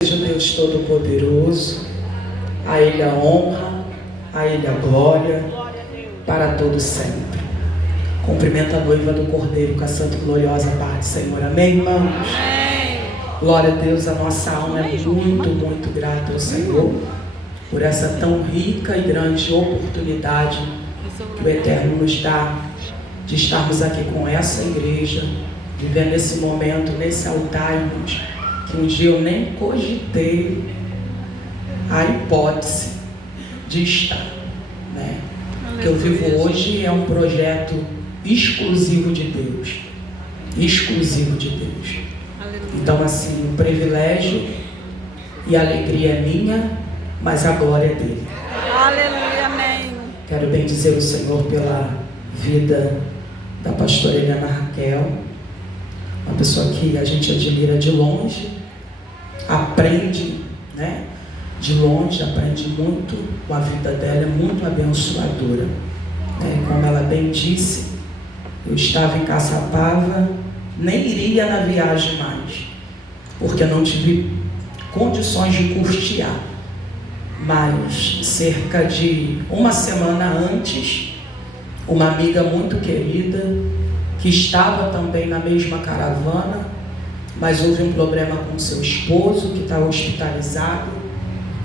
Seja Deus Todo-Poderoso, a Ele a honra, a Ele a glória, para todo sempre. Cumprimento a noiva do Cordeiro com a santa e gloriosa paz do Senhor. Amém, irmãos? Amém. Glória a Deus, a nossa alma é muito grata ao Senhor por essa tão rica e grande oportunidade que o Eterno nos dá de estarmos aqui com essa igreja, vivendo esse momento, nesse altar, irmãos, que um dia eu nem cogitei a hipótese de estar, né? O que eu vivo hoje é um projeto exclusivo de Deus, Então, assim, o privilégio e a alegria é minha, mas a glória é dele. Aleluia, amém. Quero bendizer o Senhor pela vida da pastora Eliana Raquel, uma pessoa que a gente admira de longe, aprende, né? De longe, aprende muito com a vida dela, é muito abençoadora, né? Como ela bem disse, eu estava em Caçapava, nem iria na viagem mais, porque não tive condições de custear, mas cerca de uma semana antes, uma amiga muito querida, que estava também na mesma caravana, mas houve um problema com seu esposo, que está hospitalizado,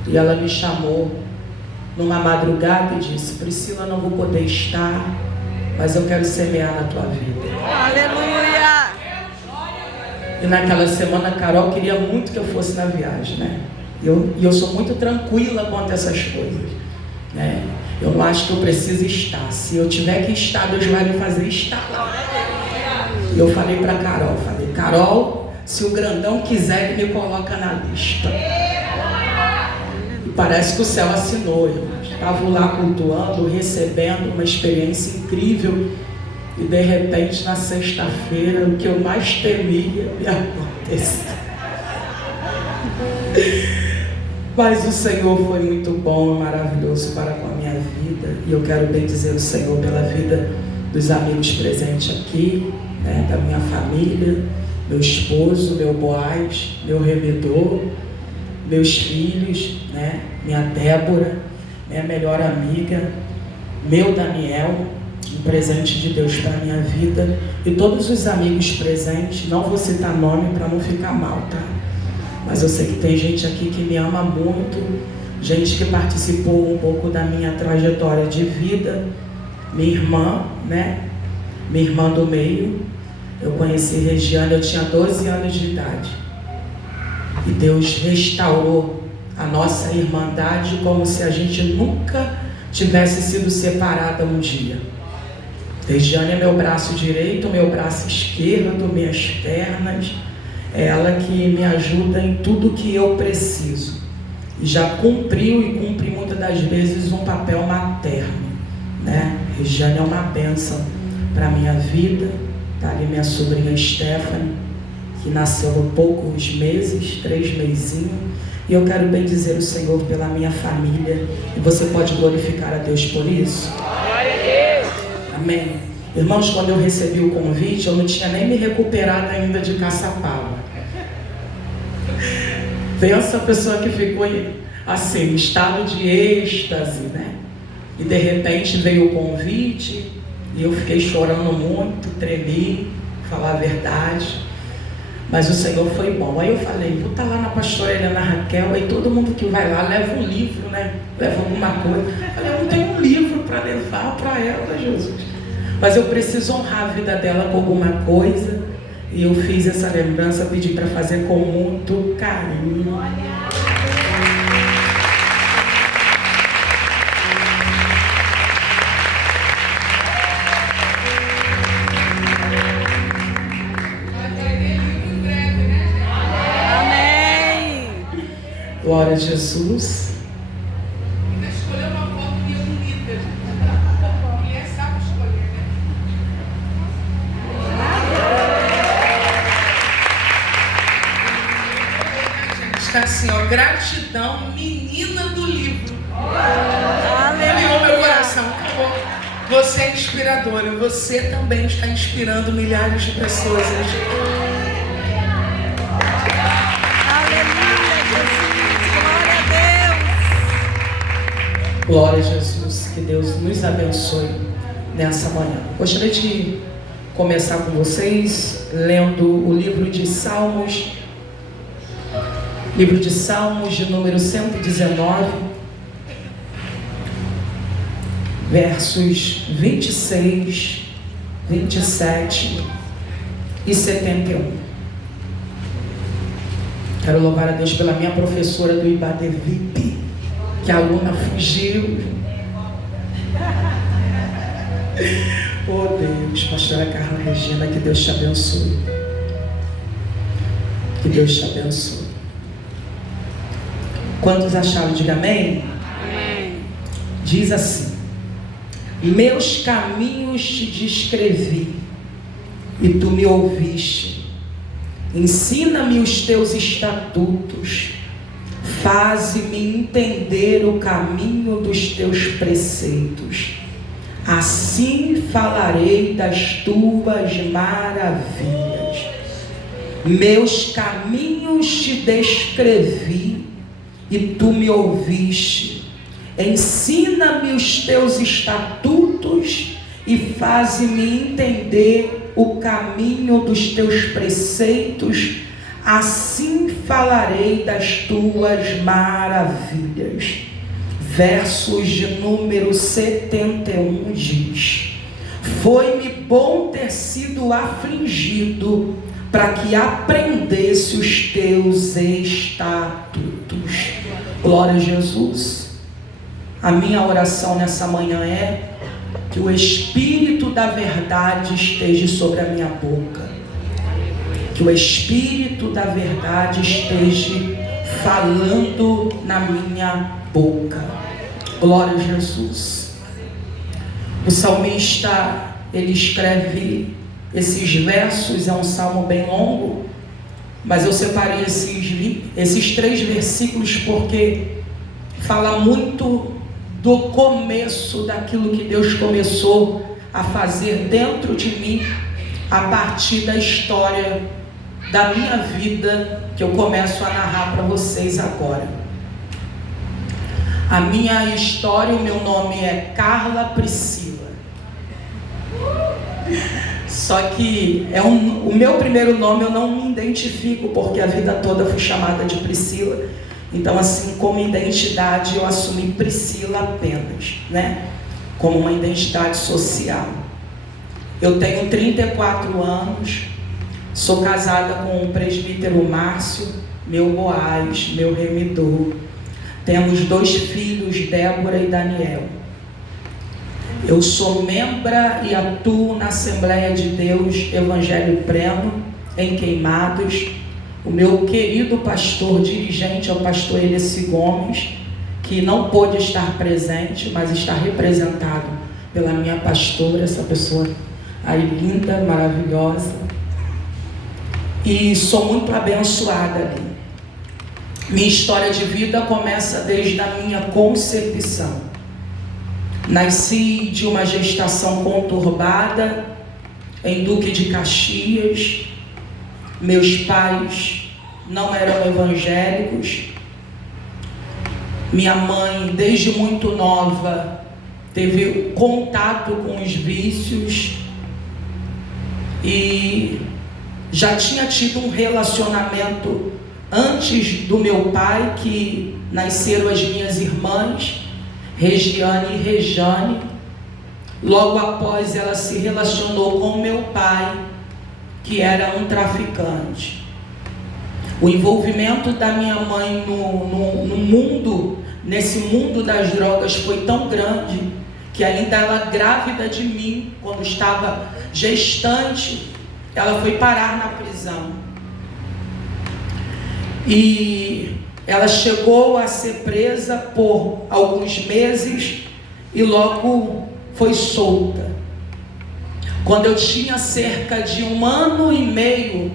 e ela me chamou numa madrugada e disse: Priscila, não vou poder estar, mas eu quero semear na tua vida. Aleluia! E naquela semana a Carol queria muito que eu fosse na viagem, né? E eu sou muito tranquila quanto a essas coisas, né? Eu não acho que eu preciso estar. Se eu tiver que estar, Deus vai me fazer estar lá. E eu falei para Carol, Carol, se o grandão quiser, ele me coloca na lista. E parece que o céu assinou, irmãos. Estava lá cultuando, recebendo uma experiência incrível. E de repente, na sexta-feira, o que eu mais temia me aconteceu. Mas o Senhor foi muito bom, maravilhoso para com a minha vida. E eu quero bendizer o Senhor pela vida dos amigos presentes aqui, né, da minha família, meu esposo, meu Boaz, meu remedor, meus filhos, né, minha Débora, minha melhor amiga, meu Daniel, um presente de Deus para a minha vida, e todos os amigos presentes. Não vou citar nome para não ficar mal, tá? Mas eu sei que tem gente aqui que me ama muito, gente que participou um pouco da minha trajetória de vida. Minha irmã, né? Minha irmã do meio. Eu conheci Regiane, eu tinha 12 anos de idade. E Deus restaurou a nossa irmandade como se a gente nunca tivesse sido separada um dia. Regiane é meu braço direito, meu braço esquerdo, minhas pernas. É ela que me ajuda em tudo que eu preciso. E já cumpriu e cumpre muitas das vezes um papel materno, né? Regiane é uma bênção para a minha vida. Está ali minha sobrinha Stephanie, que nasceu há poucos meses, 3 mesinhos. E eu quero bem dizer o Senhor pela minha família. E você pode glorificar a Deus por isso? Amém. Irmãos, quando eu recebi o convite, eu não tinha nem me recuperado ainda de Caçapava. Pensa a pessoa que ficou assim, em estado de êxtase, né? E de repente veio o convite, e eu fiquei chorando muito, tremi, falar a verdade. Mas o Senhor foi bom. Aí eu falei, vou estar lá na pastora Eliana Raquel, aí todo mundo que vai lá leva um livro, né? Leva alguma coisa. Eu falei, eu não tenho um livro para levar para ela, Jesus. Mas eu preciso honrar a vida dela com alguma coisa. E eu fiz essa lembrança, pedi para fazer com muito carinho. Amém. Glória a Jesus. Assim, ó, gratidão, menina do livro. Alinhou meu coração. Você é inspiradora. Você também está inspirando milhares de pessoas hoje. Aleluia, Jesus. Glória a Jesus, que Deus nos abençoe nessa manhã. Gostaria de começar com vocês lendo o livro de Salmos de número 119, versos 26, 27 e 71. Quero louvar a Deus pela minha professora do IBADEVIP, que a aluna fugiu. Oh Deus, pastora Carla Regina, que Deus te abençoe. Que Deus te abençoe. Quantos acharam? Diga amém. Amém. Diz assim: meus caminhos te descrevi e tu me ouviste. Ensina-me os teus estatutos, faze-me entender o caminho dos teus preceitos. Assim falarei das tuas maravilhas. Meus caminhos te descrevi e tu me ouviste. Ensina-me os teus estatutos e faze-me entender o caminho dos teus preceitos. Assim falarei das tuas maravilhas. Versos de número 71 diz: foi-me bom ter sido afligido, para que aprendesse os teus estatutos. Glória a Jesus. A minha oração nessa manhã é que o Espírito da verdade esteja sobre a minha boca, que o Espírito da verdade esteja falando na minha boca. Glória a Jesus. O salmista, ele escreve esses versos, é um salmo bem longo, mas eu separei esses 3 versículos porque fala muito do começo daquilo que Deus começou a fazer dentro de mim, a partir da história da minha vida, que eu começo a narrar para vocês agora. A minha história, o meu nome é Carla Priscila. Só que o meu primeiro nome eu não me identifico, porque a vida toda fui chamada de Priscila. Então, assim, como identidade, eu assumi Priscila apenas, né? Como uma identidade social. Eu tenho 34 anos, sou casada com o presbítero Márcio, meu Boaz, meu remidor. Temos 2 filhos, Débora e Daniel. Eu sou membra e atuo na Assembleia de Deus Evangelho Pleno, em Queimados. O meu querido pastor dirigente é o pastor Elici Gomes, que não pôde estar presente, mas está representado pela minha pastora, essa pessoa aí linda, maravilhosa. E sou muito abençoada ali. Minha história de vida começa desde a minha concepção. Nasci de uma gestação conturbada em Duque de Caxias. Meus pais não eram evangélicos. Minha mãe, desde muito nova, teve contato com os vícios e já tinha tido um relacionamento antes do meu pai, que nasceram as minhas irmãs, Regiane e Rejane. Logo após, ela se relacionou com meu pai, que era um traficante. O envolvimento da minha mãe no mundo, nesse mundo das drogas, foi tão grande, que ainda ela grávida de mim, quando estava gestante, ela foi parar na prisão. E ela chegou a ser presa por alguns meses e logo foi solta. Quando eu tinha cerca de 1 ano e meio,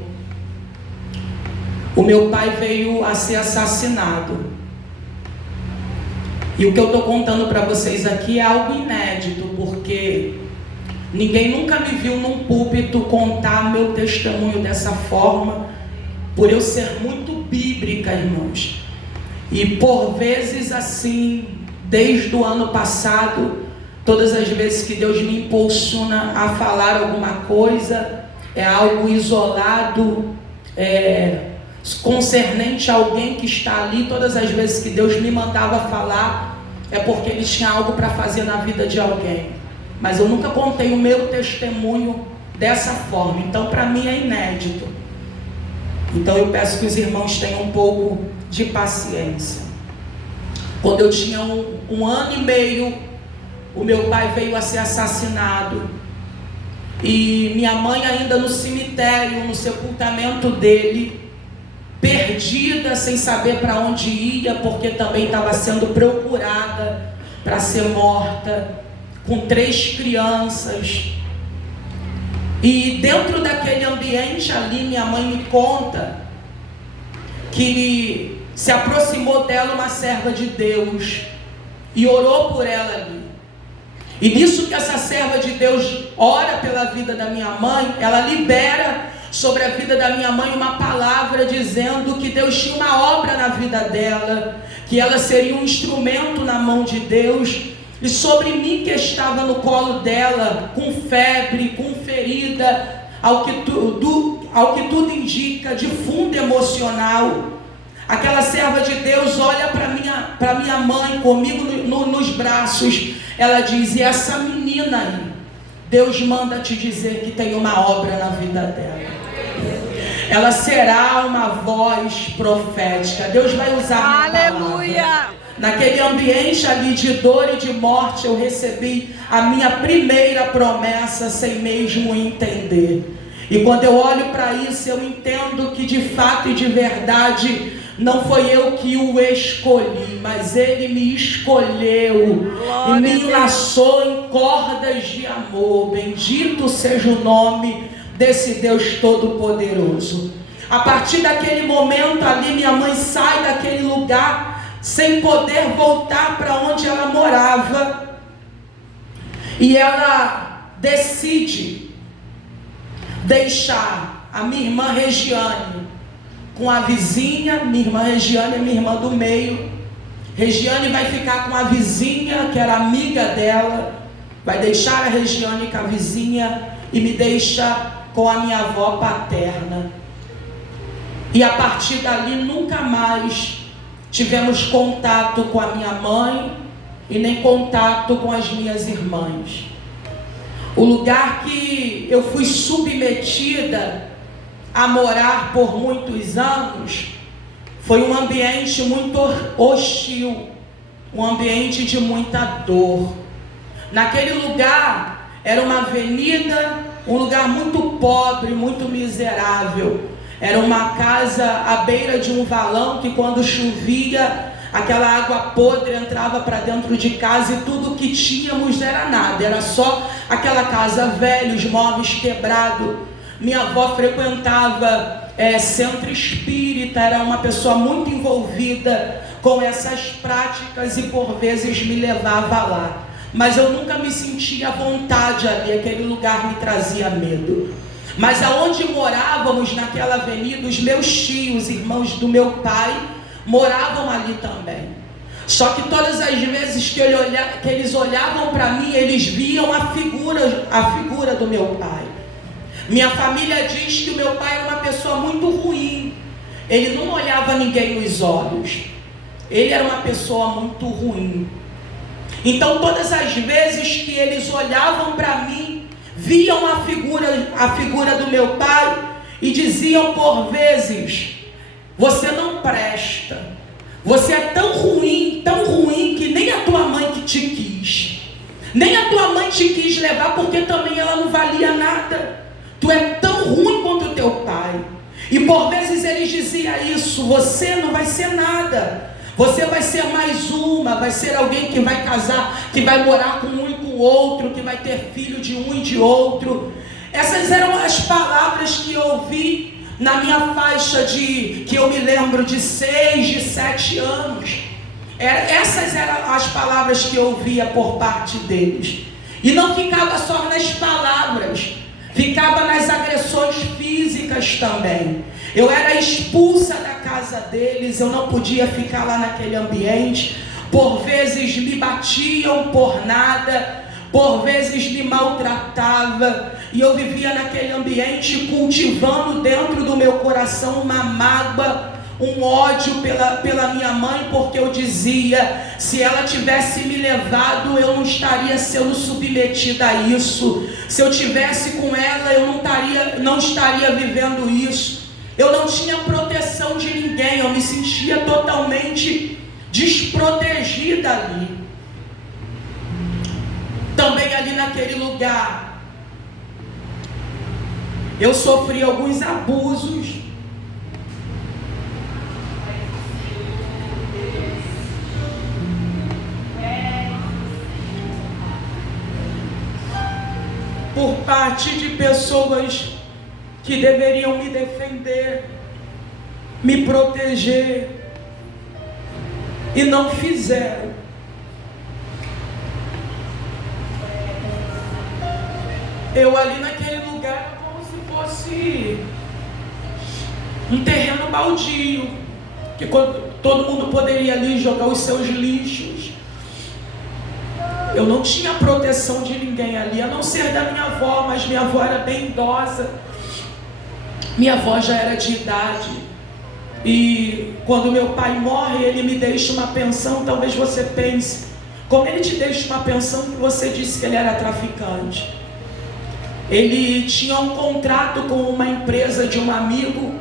o meu pai veio a ser assassinado. E o que eu estou contando para vocês aqui é algo inédito, porque ninguém nunca me viu num púlpito contar meu testemunho dessa forma, por eu ser muito bíblica, irmãos. E por vezes assim, desde o ano passado, todas as vezes que Deus me impulsiona a falar alguma coisa, é algo isolado, concernente a alguém que está ali. Todas as vezes que Deus me mandava falar, é porque Ele tinha algo para fazer na vida de alguém. Mas eu nunca contei o meu testemunho dessa forma, então para mim é inédito. Então eu peço que os irmãos tenham um pouco de paciência. Quando eu tinha um ano e meio, o meu pai veio a ser assassinado. E minha mãe ainda no cemitério, no sepultamento dele, perdida, sem saber para onde ia, porque também estava sendo procurada para ser morta, com 3 crianças. E dentro daquele ambiente ali, minha mãe me conta que se aproximou dela uma serva de Deus e orou por ela ali. E nisso que essa serva de Deus ora pela vida da minha mãe, ela libera sobre a vida da minha mãe uma palavra dizendo que Deus tinha uma obra na vida dela, que ela seria um instrumento na mão de Deus. E sobre mim, que estava no colo dela, com febre, com ferida, ao que tudo indica, defunto emocional, aquela serva de Deus olha para minha mãe, comigo nos braços, ela diz: e essa menina aí, Deus manda te dizer que tem uma obra na vida dela. Ela será uma voz profética. Deus vai usar a palavra. Naquele ambiente ali de dor e de morte, eu recebi a minha primeira promessa sem mesmo entender. E quando eu olho para isso, eu entendo que de fato e de verdade, não foi eu que o escolhi, mas Ele me escolheu. Glória e me enlaçou em cordas de amor. Bendito seja o nome desse Deus Todo-Poderoso. A partir daquele momento ali, minha mãe sai daquele lugar sem poder voltar para onde ela morava. E ela decide deixar a minha irmã Regiane com a vizinha. Minha irmã Regiane é minha irmã do meio. Regiane vai ficar com a vizinha, que era amiga dela. Vai deixar a Regiane com a vizinha e me deixa com a minha avó paterna. E a partir dali nunca mais tivemos contato com a minha mãe e nem contato com as minhas irmãs. O lugar que eu fui submetida a morar por muitos anos foi um ambiente muito hostil, um ambiente de muita dor. Naquele lugar era uma avenida, um lugar muito pobre, muito miserável. Era uma casa à beira de um valão que quando chovia, aquela água podre entrava para dentro de casa e tudo que tínhamos era nada. Era só aquela casa velha, os móveis quebrados. Minha avó frequentava centro espírita, era uma pessoa muito envolvida com essas práticas e por vezes me levava lá. Mas eu nunca me sentia à vontade ali, aquele lugar me trazia medo. Mas aonde morávamos naquela avenida, os meus tios, irmãos do meu pai, moravam ali também. Só que todas as vezes que eles olhavam para mim, eles viam a figura do meu pai. Minha família diz que o meu pai era uma pessoa muito ruim. Ele não olhava ninguém nos olhos. Ele era uma pessoa muito ruim. Então todas as vezes que eles olhavam para mim, viam a figura do meu pai e diziam por vezes: você não presta, você é tão ruim que nem a tua mãe que te quis, nem a tua mãe te quis levar porque também ela não valia nada, tu é tão ruim quanto o teu pai. E por vezes eles diziam isso: você não vai ser nada, você vai ser mais uma, vai ser alguém que vai casar, que vai morar com um e com o outro, que vai ter filho de um e de outro. Essas eram as palavras que eu ouvi na minha faixa que eu me lembro de 6, de 7 anos. Essas eram as palavras que eu ouvia por parte deles. E não ficava só nas palavras, ficava nas agressões físicas também. Eu era expulsa da casa deles, eu não podia ficar lá naquele ambiente, por vezes me batiam por nada, por vezes me maltratava, e eu vivia naquele ambiente cultivando dentro do meu coração uma mágoa, um ódio pela minha mãe, porque eu dizia, se ela tivesse me levado, eu não estaria sendo submetida a isso. Se eu tivesse com ela, eu não estaria vivendo isso. Eu não tinha proteção de ninguém, eu me sentia totalmente desprotegida ali. Também ali naquele lugar, eu sofri alguns abusos. Por parte de pessoas que deveriam me defender, me proteger, e não fizeram. Eu ali naquele lugar, como se fosse um terreno baldio, que todo mundo poderia ali jogar os seus lixos. Eu não tinha proteção de ninguém ali, a não ser da minha avó, mas minha avó era bem idosa. Minha avó já era de idade. E quando meu pai morre, ele me deixa uma pensão. Talvez você pense, como ele te deixa uma pensão que você disse que ele era traficante? Ele tinha um contrato com uma empresa de um amigo.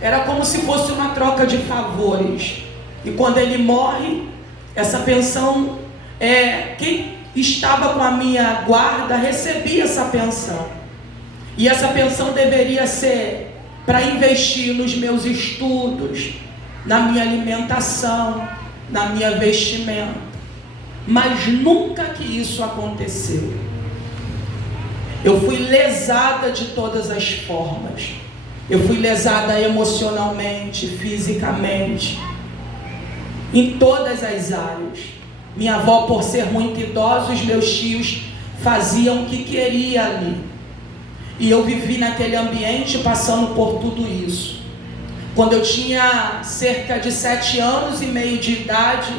Era como se fosse uma troca de favores. E quando ele morre, essa pensão, quem estava com a minha guarda recebia essa pensão. E essa pensão deveria ser para investir nos meus estudos, na minha alimentação, na minha vestimenta. Mas nunca que isso aconteceu. Eu fui lesada de todas as formas. Eu fui lesada emocionalmente, fisicamente, em todas as áreas. Minha avó, por ser muito idosa, os meus tios faziam o que queria ali. E eu vivi naquele ambiente passando por tudo isso. Quando eu tinha cerca de 7 anos e meio de idade,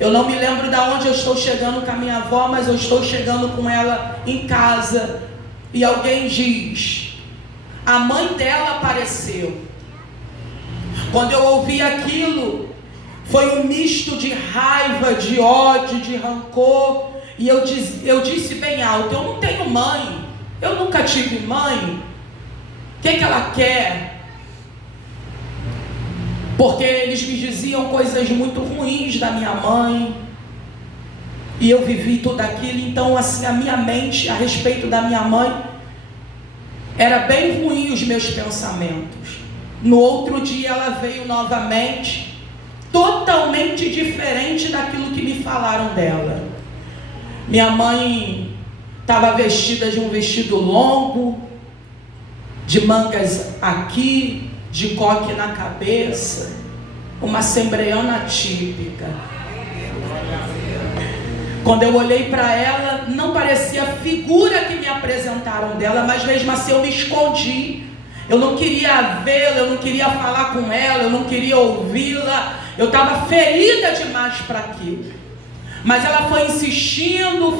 eu não me lembro de onde eu estou chegando com a minha avó, mas eu estou chegando com ela em casa. E alguém diz, a mãe dela apareceu. Quando eu ouvi aquilo, foi um misto de raiva, de ódio, de rancor. E eu disse bem alto, eu não tenho mãe. Eu nunca tive mãe. O que ela quer? Porque eles me diziam coisas muito ruins da minha mãe. E eu vivi tudo aquilo. Então assim, a minha mente a respeito da minha mãe era bem ruim, os meus pensamentos. No outro dia ela veio novamente, totalmente diferente daquilo que me falaram dela. Minha mãe estava vestida de um vestido longo, de mangas aqui, de coque na cabeça, uma assembleiana típica. Quando eu olhei para ela, não parecia a figura que me apresentaram dela, mas mesmo assim eu me escondi. Eu não queria vê-la, eu não queria falar com ela, eu não queria ouvi-la. Eu estava ferida demais para aquilo. Mas ela foi insistindo,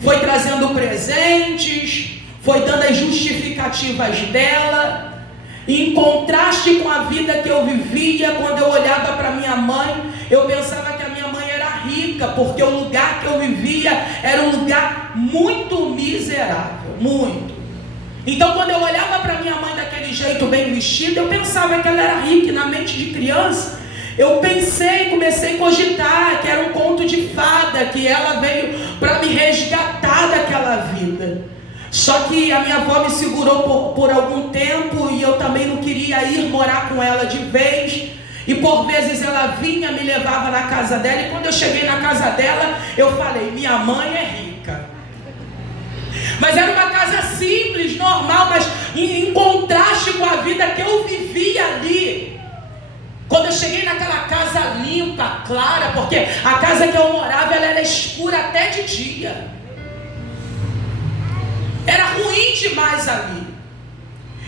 foi trazendo presentes, foi dando as justificativas dela. E em contraste com a vida que eu vivia, quando eu olhava para minha mãe, eu pensava que a minha mãe era rica, porque o lugar que eu vivia era um lugar muito miserável, muito. Então quando eu olhava para minha mãe daquele jeito bem vestida, eu pensava que ela era rica. E na mente de criança, eu comecei a cogitar que era um conto de fada, que ela veio para me resgatar daquela vida. Só que a minha avó me segurou por algum tempo, e eu também não queria ir morar com ela de vez. E por vezes ela vinha, me levava na casa dela, e quando eu cheguei na casa dela, eu falei, minha mãe é rica. Mas era uma casa simples, normal, mas em contraste com a vida que eu vivia ali. Quando eu cheguei naquela casa limpa, clara, porque a casa que eu morava, ela era escura até de dia. Era ruim demais ali.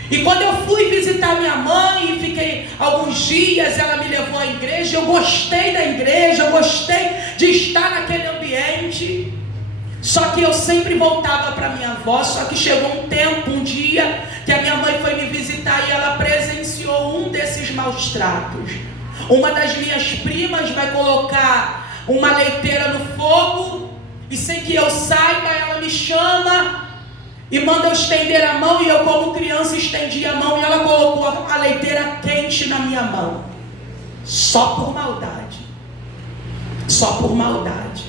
E quando eu fui visitar minha mãe e fiquei alguns dias, ela me levou à igreja. Eu gostei da igreja, eu gostei de estar naquele ambiente. Só que eu sempre voltava para minha avó. Só que chegou um tempo, um dia, que a minha mãe foi me visitar e ela presenciou um desses maus tratos. Uma das minhas primas vai colocar uma leiteira no fogo, e sem que eu saiba, ela me chama e manda eu estender a mão, e eu, como criança, estendi a mão, e ela colocou a leiteira quente na minha mão. Só por maldade. Só por maldade.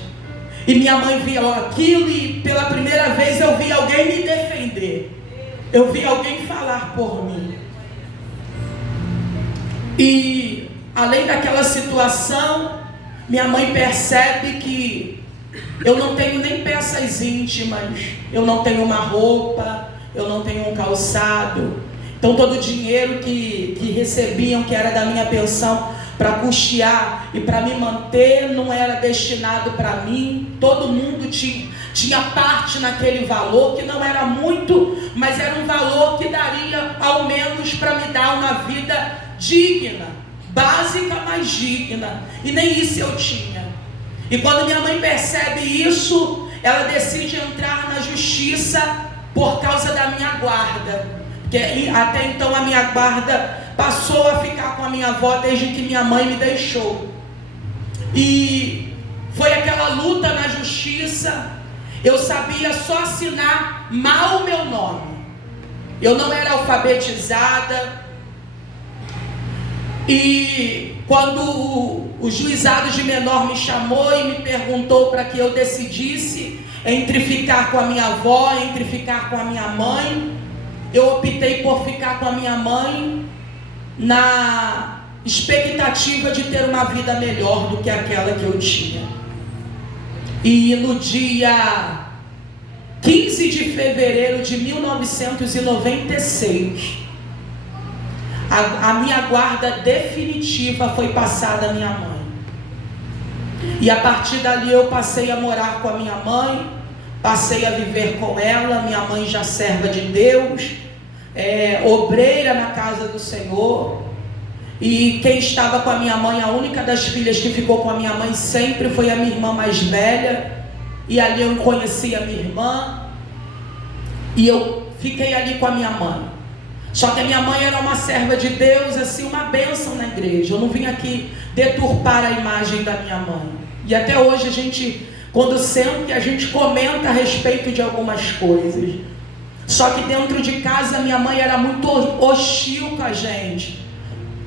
E minha mãe viu aquilo, e pela primeira vez eu vi alguém me defender. Eu vi alguém falar por mim. E além daquela situação, minha mãe percebe que eu não tenho nem peças íntimas, eu não tenho uma roupa, eu não tenho um calçado. Então todo o dinheiro que recebiam, que era da minha pensão, para custear e para me manter, não era destinado para mim. Todo mundo tinha parte naquele valor, que não era muito, mas era um valor que daria ao menos para me dar uma vida digna, básica, mas digna. E nem isso eu tinha. E quando minha mãe percebe isso, ela decide entrar na justiça por causa da minha guarda. Porque até então a minha guarda passou a ficar com a minha avó desde que minha mãe me deixou. E foi aquela luta na justiça. Eu sabia só assinar mal o meu nome. Eu não era alfabetizada. E quando o juizado de menor me chamou e me perguntou para que eu decidisse entre ficar com a minha avó, entre ficar com a minha mãe, eu optei por ficar com a minha mãe, na expectativa de ter uma vida melhor do que aquela que eu tinha. E no dia 15 de fevereiro de 1996, a minha guarda definitiva foi passada à minha mãe. E a partir dali eu passei a morar com a minha mãe, passei a viver com ela. Minha mãe já serva de Deus, obreira na casa do Senhor. E quem estava com a minha mãe, a única das filhas que ficou com a minha mãe sempre foi a minha irmã mais velha. E ali eu conheci a minha irmã, e eu fiquei ali com a minha mãe. Só que a minha mãe era uma serva de Deus, assim, uma bênção na igreja. Eu não vim aqui deturpar a imagem da minha mãe. E até hoje a gente, quando senta, a gente comenta a respeito de algumas coisas. Só que dentro de casa a minha mãe era muito hostil com a gente.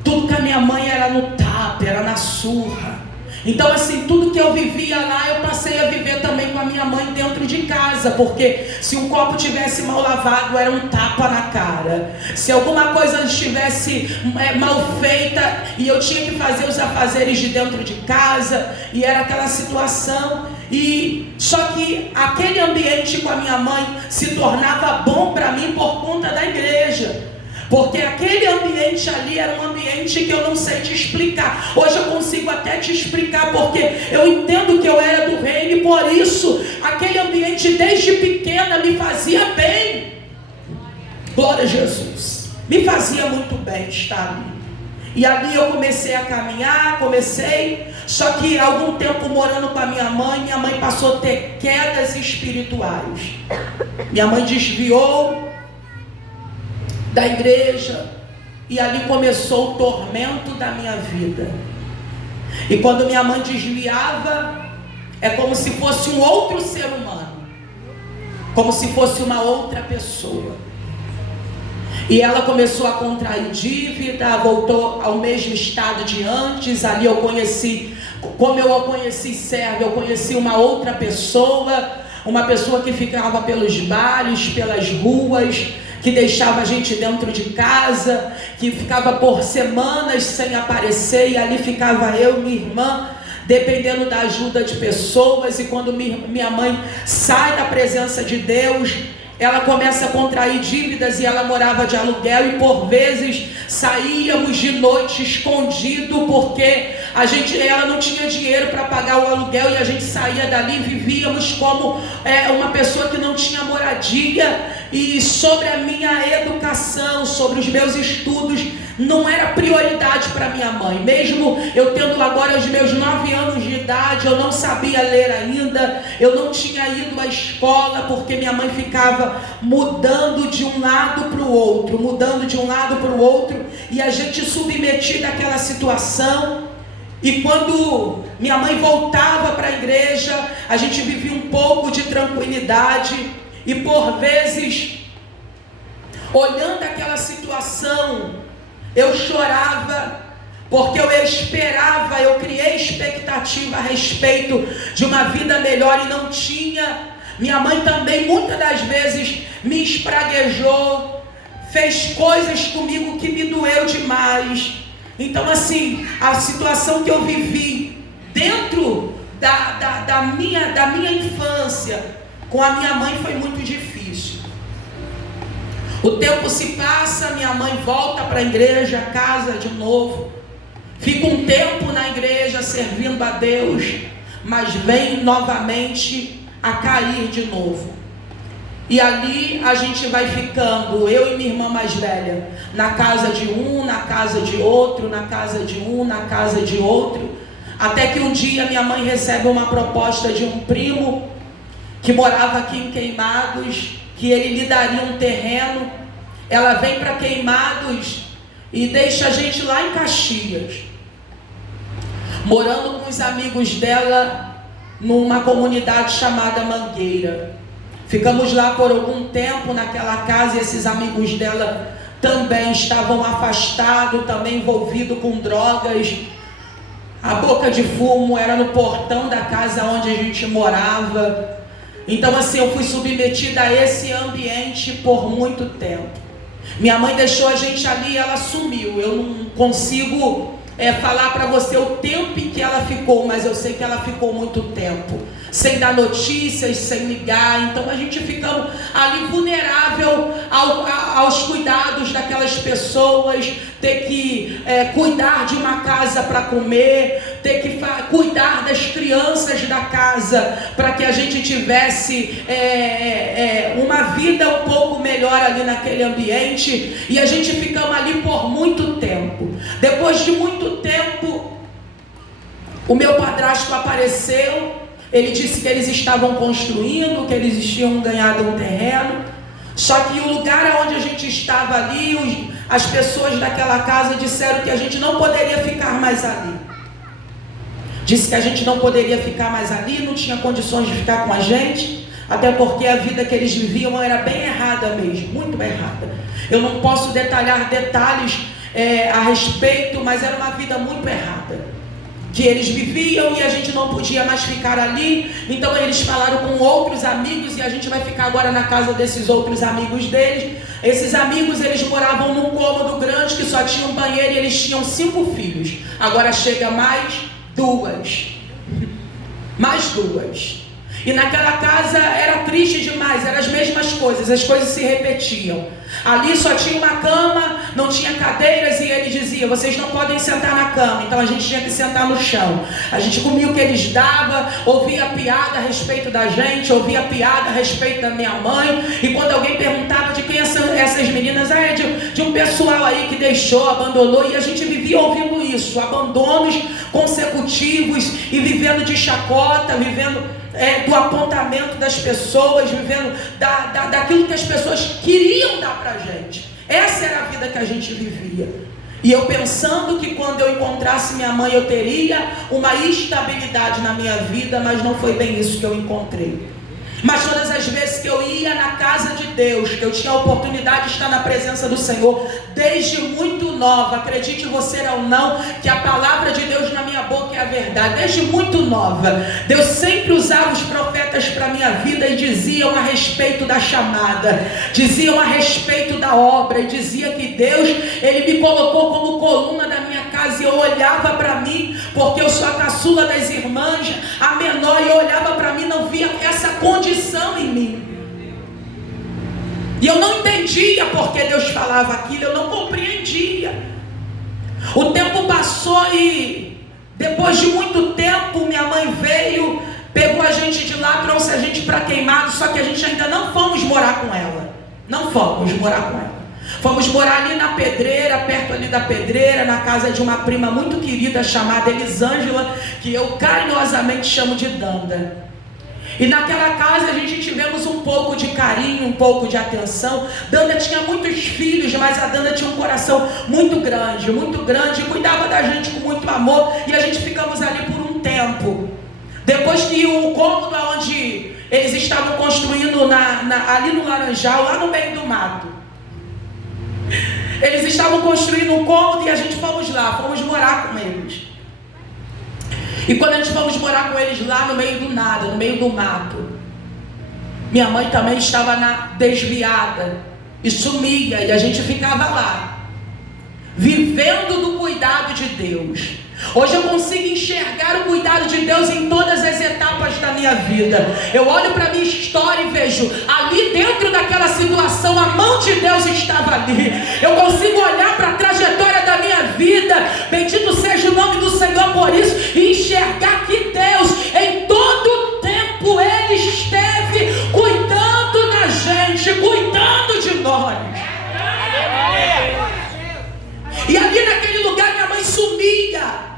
Tudo que a minha mãe era no tapa, era na surra. Então assim, tudo que eu vivia lá, eu passei a viver também com a minha mãe dentro de casa. Porque se um copo tivesse mal lavado, era um tapa na cara. Se alguma coisa estivesse mal feita e eu tinha que fazer os afazeres de dentro de casa, e era aquela situação. E só que aquele ambiente com a minha mãe se tornava bom para mim por conta da igreja. Porque aquele ambiente ali era um ambiente que eu não sei te explicar. Hoje eu consigo até te explicar, porque eu entendo que eu era do reino, e por isso aquele ambiente desde pequena me fazia bem. Glória a Jesus. Me fazia muito bem estar ali. E ali eu comecei a caminhar, só que algum tempo morando com a minha mãe passou a ter quedas espirituais. Minha mãe desviou da igreja, e ali começou o tormento da minha vida. E quando minha mãe desviava, é como se fosse um outro ser humano, como se fosse uma outra pessoa. E ela começou a contrair dívida, voltou ao mesmo estado de antes. Ali eu conheci, como eu a conheci serva, eu conheci uma outra pessoa, uma pessoa que ficava pelos bares, pelas ruas, que deixava a gente dentro de casa, que ficava por semanas sem aparecer, e ali ficava eu e minha irmã, dependendo da ajuda de pessoas. E quando minha mãe sai da presença de Deus, ela começa a contrair dívidas, e ela morava de aluguel, e por vezes saíamos de noite escondido, porque ela não tinha dinheiro para pagar o aluguel e a gente saía dali, vivíamos como uma pessoa que não tinha moradia. E sobre a minha educação, sobre os meus estudos, não era prioridade para minha mãe. Mesmo eu tendo agora os meus 9 anos de idade, eu não sabia ler ainda, eu não tinha ido à escola, porque minha mãe ficava mudando de um lado para o outro, e a gente submetido àquela situação. E quando minha mãe voltava para a igreja, a gente vivia um pouco de tranquilidade. E por vezes, olhando aquela situação, eu chorava, porque eu esperava, eu criei expectativa a respeito de uma vida melhor e não tinha. Minha mãe também muitas das vezes me espraguejou, fez coisas comigo que me doeu demais. Então assim, a situação que eu vivi dentro da minha infância com a minha mãe foi muito difícil. O tempo se passa, minha mãe volta para a igreja, casa de novo. Fica um tempo na igreja servindo a Deus, mas vem novamente a cair de novo. E ali a gente vai ficando, eu e minha irmã mais velha, na casa de um, na casa de outro, na casa de um, na casa de outro. Até que um dia minha mãe recebe uma proposta de um primo que morava aqui em Queimados, que ele lhe daria um terreno. Ela vem para Queimados e deixa a gente lá em Caxias, morando com os amigos dela numa comunidade chamada Mangueira. Ficamos lá por algum tempo naquela casa, e esses amigos dela também estavam afastados, também envolvidos com drogas. A boca de fumo era no portão da casa onde a gente morava. Então assim, eu fui submetida a esse ambiente por muito tempo. Minha mãe deixou a gente ali e ela sumiu. Eu não consigo falar para você o tempo em que ela ficou, mas eu sei que ela ficou muito tempo, sem dar notícias, sem ligar. Então a gente ficou ali vulnerável aos cuidados daquelas pessoas, ter que cuidar de uma casa para comer, ter que cuidar das crianças da casa, para que a gente tivesse uma vida um pouco melhor ali naquele ambiente. E a gente ficamos ali por muito tempo. Depois de muito tempo, o meu padrasto apareceu. Ele disse que eles estavam construindo, que eles tinham ganhado um terreno. Só que o lugar onde a gente estava ali, as pessoas daquela casa disseram que a gente não poderia ficar mais ali. Disse que a gente não poderia ficar mais ali, não tinha condições de ficar com a gente, até porque a vida que eles viviam era bem errada mesmo, muito errada. Eu não posso detalhar detalhes a respeito, mas era uma vida muito errada que eles viviam, e a gente não podia mais ficar ali. Então eles falaram com outros amigos, e a gente vai ficar agora na casa desses outros amigos deles. Esses amigos, eles moravam num cômodo grande que só tinha um banheiro, e eles tinham 5 filhos. Agora chega mais 2. E naquela casa era triste demais, eram as mesmas coisas, as coisas se repetiam. Ali só tinha uma cama, não tinha cadeiras, e ele dizia: vocês não podem sentar na cama. Então a gente tinha que sentar no chão. A gente comia o que eles davam, ouvia piada a respeito da gente, ouvia piada a respeito da minha mãe. E quando alguém perguntava de quem são essas meninas, é de um pessoal aí que deixou, abandonou. E a gente vivia ouvindo isso, abandonos consecutivos, e vivendo de chacota, vivendo do apontamento das pessoas, vivendo daquilo que as pessoas queriam dar pra gente. Essa era a vida que a gente vivia. E eu pensando que quando eu encontrasse minha mãe eu teria uma estabilidade na minha vida, mas não foi bem isso que eu encontrei. Mas todas as vezes que eu ia na casa de Deus, que eu tinha a oportunidade de estar na presença do Senhor, desde muito nova, acredite você ou não, que a palavra de Deus na minha boca é a verdade. Desde muito nova, Deus sempre usava os profetas para a minha vida e diziam a respeito da chamada, diziam a respeito da obra, e dizia que Deus, Ele me colocou como coluna da minha casa. E eu olhava para mim, porque eu sou a caçula das irmãs, a menor, e eu olhava para mim, não via essa condição em mim. E eu não entendia porque Deus falava aquilo, eu não compreendia. O tempo passou e Depois de muito tempo, minha mãe veio, pegou a gente de lá, trouxe a gente para Queimado, só que a gente ainda não fomos morar com ela. Não fomos morar com ela. Fomos morar ali na Pedreira, perto ali da Pedreira, na casa de uma prima muito querida chamada Elisângela, que eu carinhosamente chamo de Danda. E naquela casa a gente tivemos um pouco de carinho, um pouco de atenção. Danda tinha muitos filhos, mas a Danda tinha um coração muito grande, cuidava da gente com muito amor, e a gente ficamos ali por um tempo. Depois que o cômodo onde eles estavam construindo ali no Laranjal, lá no meio do mato, eles estavam construindo um cômodo e a gente fomos lá, fomos morar com eles. E quando a gente fomos morar com eles lá no meio do nada, no meio do mato, minha mãe também estava desviada e sumia, e a gente ficava lá, vivendo do cuidado de Deus. Hoje eu consigo enxergar o cuidado de Deus em todas as etapas da minha vida. Eu olho para a minha história e vejo, ali dentro daquela situação, a mão de Deus estava ali. Eu consigo olhar para a trajetória da minha vida, bendito seja o nome do Senhor por isso, e enxergar que Deus, em todo tempo, Ele esteve cuidando da gente, cuidando de nós. E ali naquele lugar minha mãe sumia.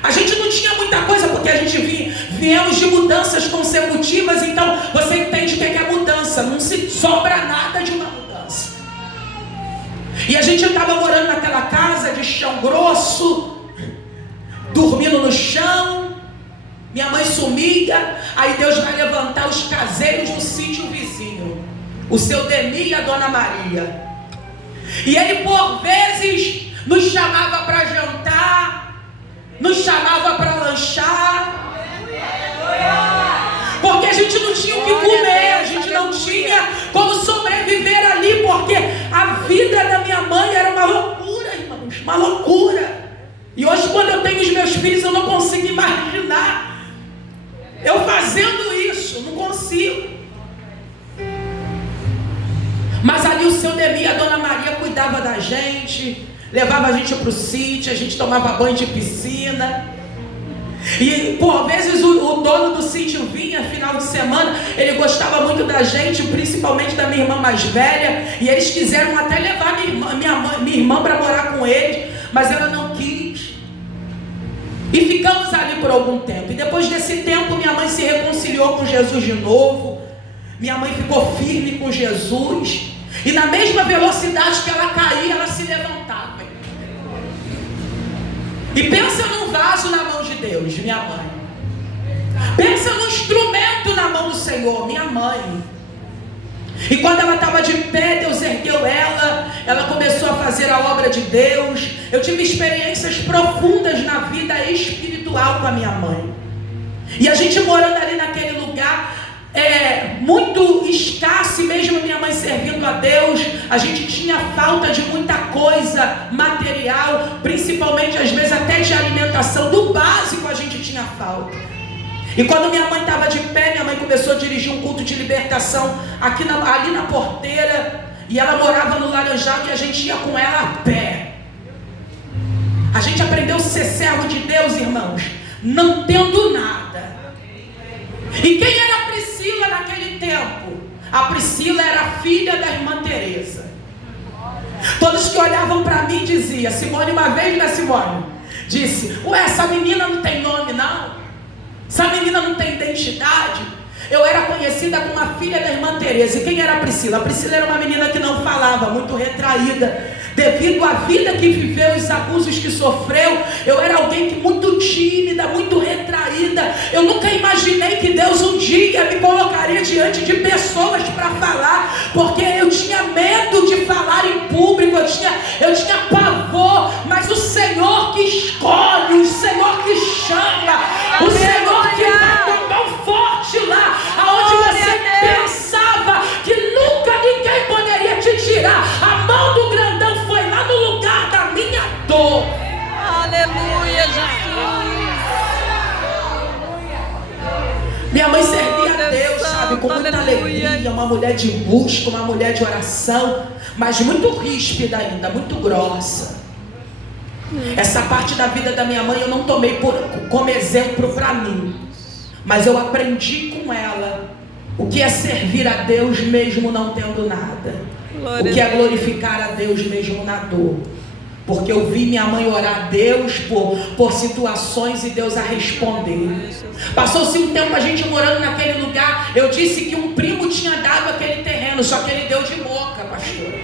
A gente não tinha muita coisa, porque a gente viemos de mudanças consecutivas, então você entende o que é mudança, não se sobra nada de uma mudança. E a gente estava morando naquela casa de chão grosso, dormindo no chão, minha mãe sumia, aí Deus vai levantar os caseiros do sítio vizinho, o seu Demi e a Dona Maria. E ele por vezes nos chamava para jantar, nos chamava para lanchar, porque a gente não tinha o que comer, a gente não tinha como sobreviver ali, porque a vida da minha mãe era uma loucura, irmãos, uma loucura. E hoje, quando eu tenho os meus filhos, eu não consigo imaginar eu fazendo isso, não consigo. Mas ali o seu Demi e a Dona Maria cuidava da gente, levava a gente para o sítio, a gente tomava banho de piscina. E por vezes o dono do sítio vinha final de semana, ele gostava muito da gente, principalmente da minha irmã mais velha, e eles quiseram até levar minha irmã para morar com eles, mas ela não quis. E ficamos ali por algum tempo. E depois desse tempo minha mãe se reconciliou com Jesus de novo. Minha mãe ficou firme com Jesus, e na mesma velocidade que ela caía, ela se levantava. E pensa num vaso na mão de Deus, minha mãe. Pensa num instrumento na mão do Senhor, minha mãe. E quando ela estava de pé, Deus ergueu ela começou a fazer a obra de Deus. Eu tive experiências profundas na vida espiritual com a minha mãe. E a gente morando ali naquele lugar, muito escasso, e mesmo minha mãe servindo a Deus, a gente tinha falta de muita coisa material, principalmente às vezes até de alimentação, do básico a gente tinha falta. E quando minha mãe estava de pé, minha mãe começou a dirigir um culto de libertação ali na Porteira, e ela morava no Laranjal, e a gente ia com ela a pé. A gente aprendeu a ser servo de Deus, irmãos, não tendo nada. E quem era a Priscila naquele tempo? A Priscila era a filha da irmã Teresa. Todos que olhavam para mim diziam, Simone, uma vez, né, Simone? Disse, ué, essa menina não tem nome não? Essa menina não tem identidade? Eu era conhecida como a filha da irmã Teresa. E quem era a Priscila? A Priscila era uma menina que não falava, muito retraída. Devido à vida que viveu, os abusos que sofreu, eu era alguém muito tímida, muito retraída. Eu nunca imaginei que Deus um dia me colocaria diante de pessoas para falar, porque eu tinha medo de falar em público, eu tinha pavor. Mas o Senhor que escolhe, o Senhor que chama, o Senhor que dá uma mão forte lá, aonde você pensava que nunca ninguém poderia te tirar. A mão do grandão foi lá no lugar da minha dor. Aleluia, Jesus. Minha mãe servia a Deus, sabe, com muita alegria, uma mulher de busca, uma mulher de oração, mas muito ríspida ainda, muito grossa. Essa parte da vida da minha mãe eu não tomei como exemplo para mim, mas eu aprendi com ela o que é servir a Deus mesmo não tendo nada, o que é glorificar a Deus mesmo na dor. Porque eu vi minha mãe orar a Deus por situações e Deus a responder. Passou-se um tempo a gente morando naquele lugar. Eu disse que um primo tinha dado aquele terreno, só que ele deu de boca, pastor.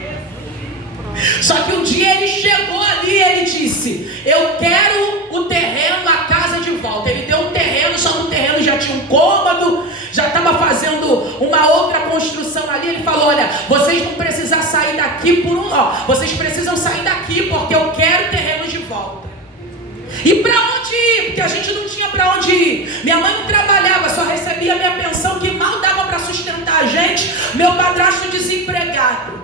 Só que um dia ele chegou ali e ele disse: eu quero o terreno, a casa de volta. Ele deu um terreno, só que o terreno já tinha um cômodo, já estava fazendo uma outra construção ali. Ele falou: olha, vocês vão precisar sair daqui vocês precisam sair daqui porque eu quero o terreno de volta. E para onde ir? Porque a gente não tinha para onde ir. Minha mãe não trabalhava, só recebia minha pensão que mal dava para sustentar a gente. Meu padrasto desempregado.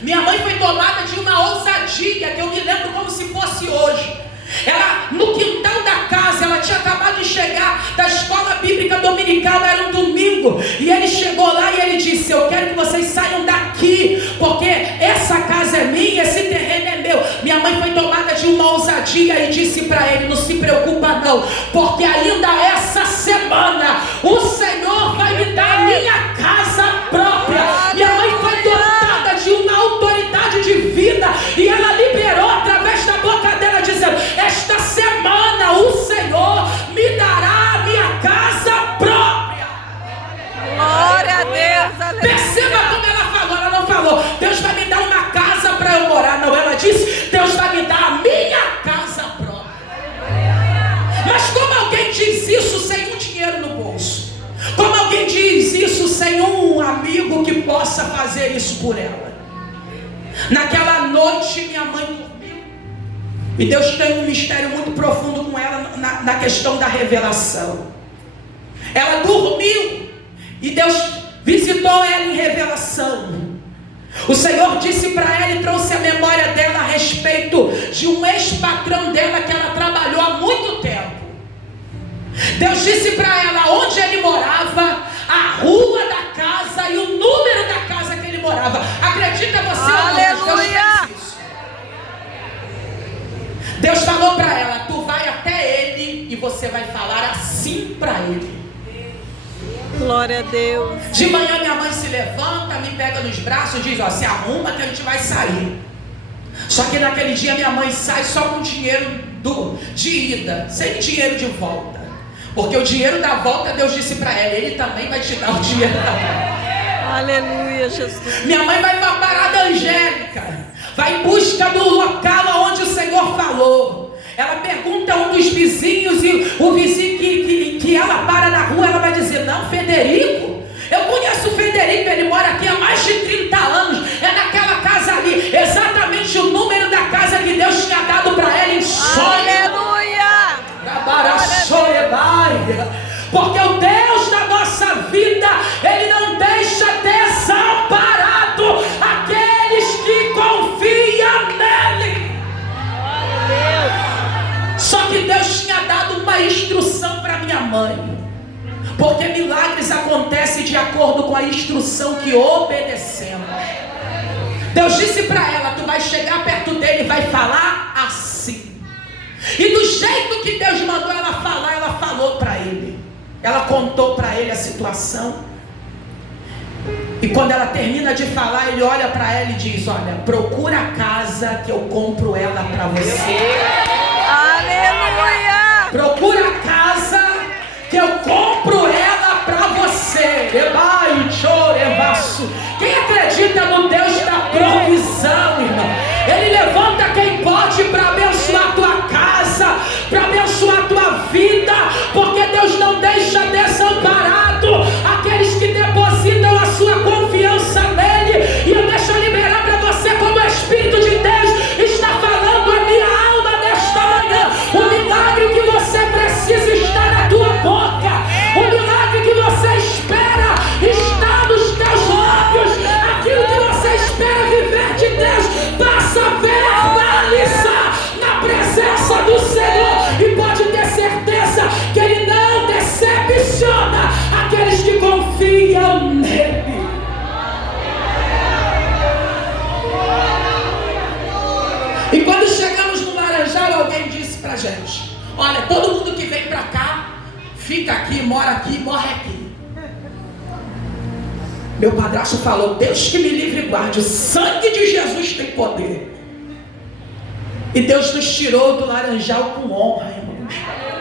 Minha mãe foi tomada de uma ousadia que eu me lembro como se fosse hoje. Ela, no quintal da casa, ela tinha acabado de chegar da escola bíblica dominical, era um domingo, e ele chegou lá e ele disse: eu quero que vocês saiam daqui, porque essa casa é minha, esse terreno é meu. Minha mãe foi tomada de uma ousadia e disse para ele: não se preocupa não, porque ainda essa semana o Senhor vai me dar a minha casa própria. Minha mãe foi dotada de uma autoridade de vida, e ela liberou através da boca dela dizendo: esta semana o Senhor me dará a minha casa própria. Glória a Deus, aleluia. Perceba como ela falou. Ela não falou: Deus vai me dar uma casa para eu morar. Não, ela disse: Deus vai me dar a minha casa própria. Mas como alguém diz isso sem um dinheiro no bolso? Como alguém diz isso sem um amigo que possa fazer isso por ela? Naquela noite minha mãe dormiu, e Deus tem um mistério muito profundo com ela na questão da revelação. Ela dormiu e Deus visitou ela em revelação. O Senhor disse para ela e trouxe a memória dela a respeito de um ex-patrão dela que ela trabalhou há muito tempo. Deus disse para ela onde ele morava, a rua da casa e o número da casa que ele morava. Acredita você ou não? Aleluia! Deus falou para ela: tu vai até ele e você vai falar assim para ele. Glória a Deus. De manhã minha mãe se levanta, me pega nos braços e diz: ó, se arruma que a gente vai sair. Só que naquele dia minha mãe sai só com dinheiro de ida, sem dinheiro de volta. Porque o dinheiro da volta, Deus disse para ela: ele também vai te dar o dinheiro da volta. Aleluia, Jesus. Minha mãe vai para a parada angélica, vai em busca do local onde o Senhor falou. Ela pergunta a um dos vizinhos, e o vizinho que ela para na rua, ela vai dizer: não, Federico, eu conheço o Federico, ele mora aqui há mais de 30 anos, é naquela casa ali, exatamente o número da casa que Deus tinha dado para ela em sonho. Aleluia! Porque o Deus da nossa vida, Ele não deixa desamparado aqueles que confiam nele. Só que Deus tinha dado uma instrução para minha mãe, porque milagres acontecem de acordo com a instrução que obedecemos. Deus disse para ela: tu vai chegar perto dele e vai falar assim. E do jeito que Deus mandou ela falar, ela falou para ele. Ela contou para ele a situação. E quando ela termina de falar, ele olha para ela e diz: olha, procura a casa que eu compro ela para você. Aleluia! Procura a casa que eu compro ela para você. Quem acredita no Deus da provisão, irmão? Ele levanta quem pode para abençoar a tua casa, para abençoar a tua vida, porque Deus não deixa desamparado aqueles que depositam a sua confiança nele. E eu deixo liberar para você, como o Espírito de Deus está falando a minha alma nesta manhã. O milagre que você precisa está na tua boca. O milagre que você espera está nos teus lábios. Aquilo que você espera viver de Deus passa a verbalizar na Olha, todo mundo que vem para cá, fica aqui, morre aqui. Meu padrasto falou: Deus que me livre e guarde, o sangue de Jesus tem poder. E Deus nos tirou do Laranjal com honra, irmãos.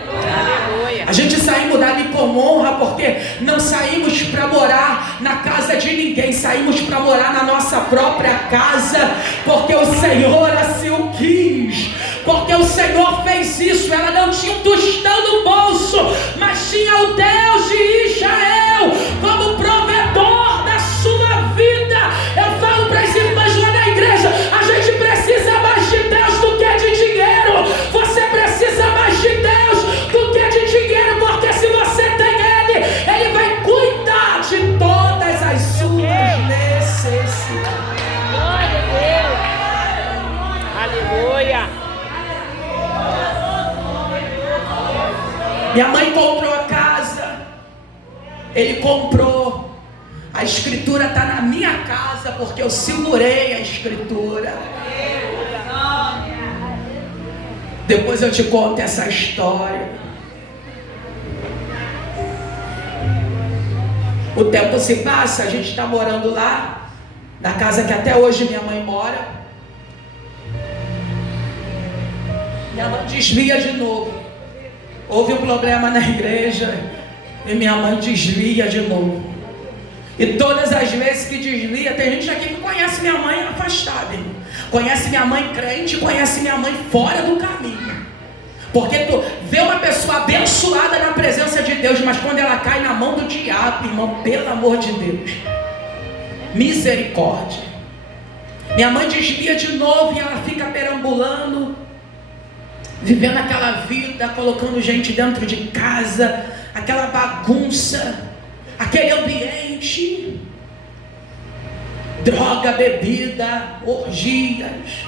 Aleluia. A gente saímos dali com honra, porque não saímos para morar na casa de ninguém, saímos para morar na nossa própria casa, porque o Senhor assim o quis, porque o Senhor fez isso. Ela não tinha um tostão no bolso, mas tinha o Deus de Israel como provedor da sua vida. Eu falo para as irmãs lá na igreja: a gente precisa mais de Deus do que de dinheiro. Você precisa mais de Deus do que de dinheiro, porque se você tem Ele, Ele vai cuidar de todas as suas necessidades. Glória a Deus. Aleluia. Minha mãe comprou a casa, ele comprou. A escritura está na minha casa, porque eu segurei a escritura. Depois eu te conto essa história. O tempo se passa, a gente está morando lá, na casa que até hoje minha mãe mora. Minha mãe desvia de novo. Houve um problema na igreja e minha mãe desvia de novo. E todas as vezes que desvia, tem gente aqui que conhece minha mãe afastada, irmão. Conhece minha mãe crente, conhece minha mãe fora do caminho. Porque tu vê uma pessoa abençoada na presença de Deus, mas quando ela cai na mão do diabo, irmão, pelo amor de Deus, misericórdia. Minha mãe desvia de novo e ela fica perambulando, vivendo aquela vida, colocando gente dentro de casa, aquela bagunça, aquele ambiente, droga, bebida, orgias.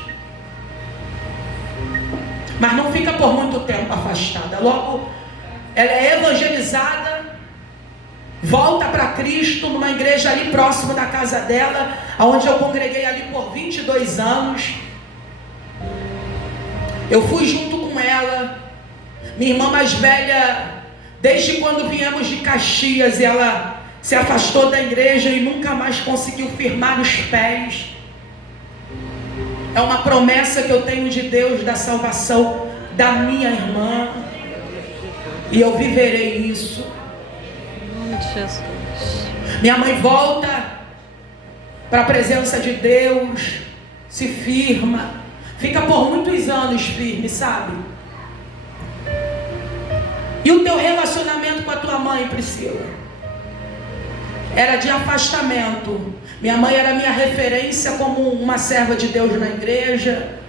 Mas não fica por muito tempo afastada. Logo, ela é evangelizada, volta para Cristo numa igreja ali próximo da casa dela, onde eu congreguei ali por 22 anos. Eu fui junto com ela. Minha irmã mais velha, desde quando viemos de Caxias, ela se afastou da igreja e nunca mais conseguiu firmar os pés. É uma promessa que eu tenho de Deus, da salvação da minha irmã, e eu viverei isso. Em nome de Jesus. Minha mãe volta para a presença de Deus, se firma, fica por muitos anos firme, sabe? E o teu relacionamento com a tua mãe, Priscila? Era de afastamento. Minha mãe era minha referência como uma serva de Deus na igreja,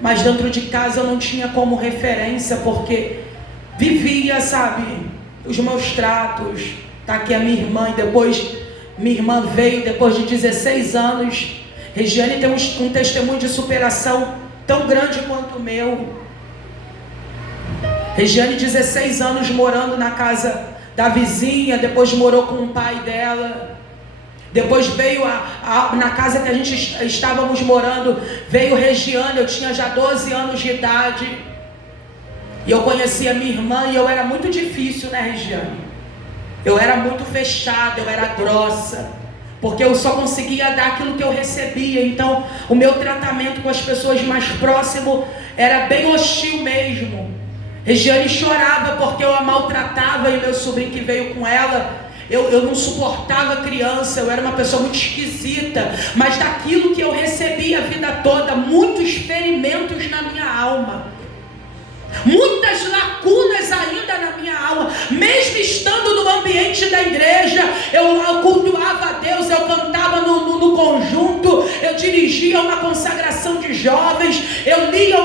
mas dentro de casa eu não tinha como referência, porque vivia, sabe, os meus tratos. Tá aqui a minha irmã, e depois minha irmã veio depois de 16 anos. Regiane tem um testemunho de superação tão grande quanto o meu. Regiane, 16 anos morando na casa da vizinha, depois morou com o pai dela. Depois veio na casa que a gente estávamos morando, veio Regiane, eu tinha já 12 anos de idade. E eu conheci a minha irmã e eu era muito difícil, né, Regiane? Eu era muito fechada, eu era grossa, porque eu só conseguia dar aquilo que eu recebia. Então, o meu tratamento com as pessoas mais próximas era bem hostil mesmo. Regiane chorava porque eu a maltratava, e meu sobrinho que veio com ela, eu não suportava criança, eu era uma pessoa muito esquisita, mas daquilo que eu recebia a vida toda, muitos ferimentos na minha alma, muitas lacunas ainda na minha alma. Mesmo estando no ambiente da igreja, eu cultuava a Deus, eu cantava no conjunto, eu dirigia uma consagração de jovens, eu lia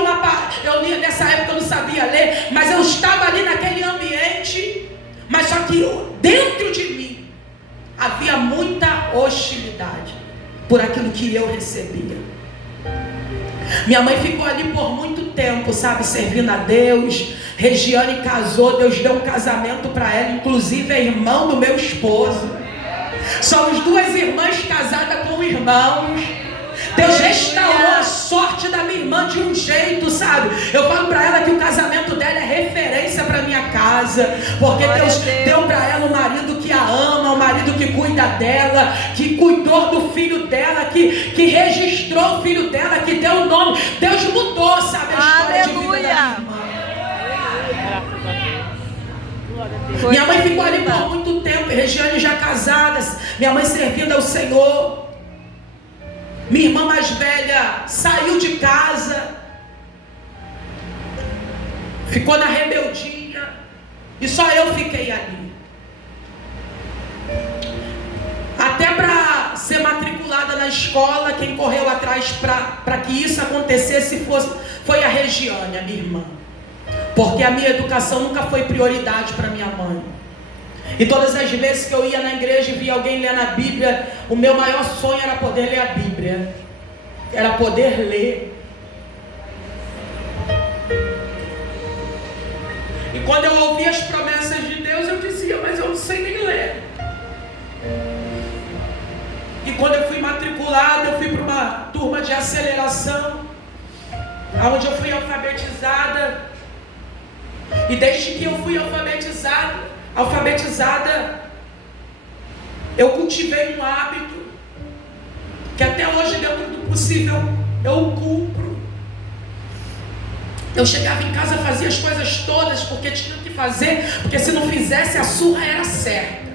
nessa época eu não sabia ler, mas eu estava ali naquele ambiente, mas só que dentro de mim havia muita hostilidade por aquilo que eu recebia. Minha mãe ficou ali por muito tempo, sabe, servindo a Deus. Regiane casou, Deus deu um casamento para ela, inclusive é irmão do meu esposo. Somos duas irmãs casadas com irmãos. Deus restaurou a sorte da minha irmã de um jeito, sabe? Eu falo para ela que o casamento dela é referência para minha casa, porque Deus deu para ela um marido que a ama, um marido que cuida dela, que cuidou do filho dela, que registrou o filho dela, que deu o nome. Deus mudou, sabe, a história de vida da minha irmã. Minha mãe ficou ali por muito tempo, Regiane já casada, minha mãe servindo ao Senhor. Minha irmã mais velha saiu de casa, ficou na rebeldia, e só eu fiquei ali. Até para ser matriculada na escola, quem correu atrás para que isso acontecesse foi a Regiane, a minha irmã. Porque a minha educação nunca foi prioridade para minha mãe. E todas as vezes que eu ia na igreja e via alguém ler na Bíblia, o meu maior sonho era poder ler a Bíblia. Era poder ler. E quando eu ouvia as promessas de Deus, eu dizia, mas eu não sei nem ler. E quando eu fui matriculado, eu fui para uma turma de aceleração, onde eu fui alfabetizada. E desde que eu fui alfabetizada, eu cultivei um hábito que até hoje, dentro do possível, eu cumpro. Eu chegava em casa, fazia as coisas todas porque tinha que fazer, porque se não fizesse a surra era certa.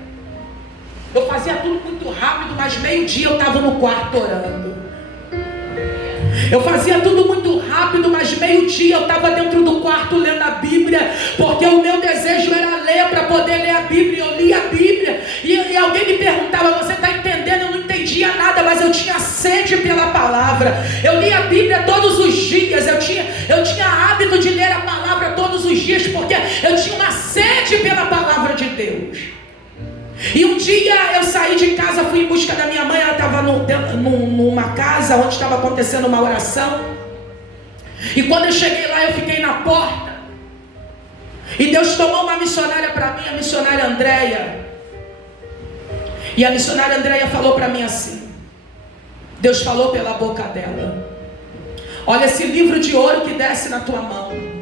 Eu fazia tudo muito rápido, mas meio-dia eu estava no quarto orando. Eu fazia tudo muito rápido, mas meio-dia eu estava dentro do quarto lendo a Bíblia, porque o meu desejo era ler para poder ler a Bíblia. Eu lia a Bíblia e alguém me perguntava, você está entendendo? Eu não entendia nada, mas eu tinha sede pela palavra. Eu lia a Bíblia todos os dias, eu tinha hábito de ler a palavra todos os dias, porque eu tinha uma sede pela palavra de Deus. E um dia eu saí de casa, fui em busca da minha mãe. Ela estava numa casa onde estava acontecendo uma oração. E quando eu cheguei lá, eu fiquei na porta. E Deus tomou uma missionária para mim, a missionária Andréia. E a missionária Andréia falou para mim assim, Deus falou pela boca dela, olha esse livro de ouro que desce na tua mão.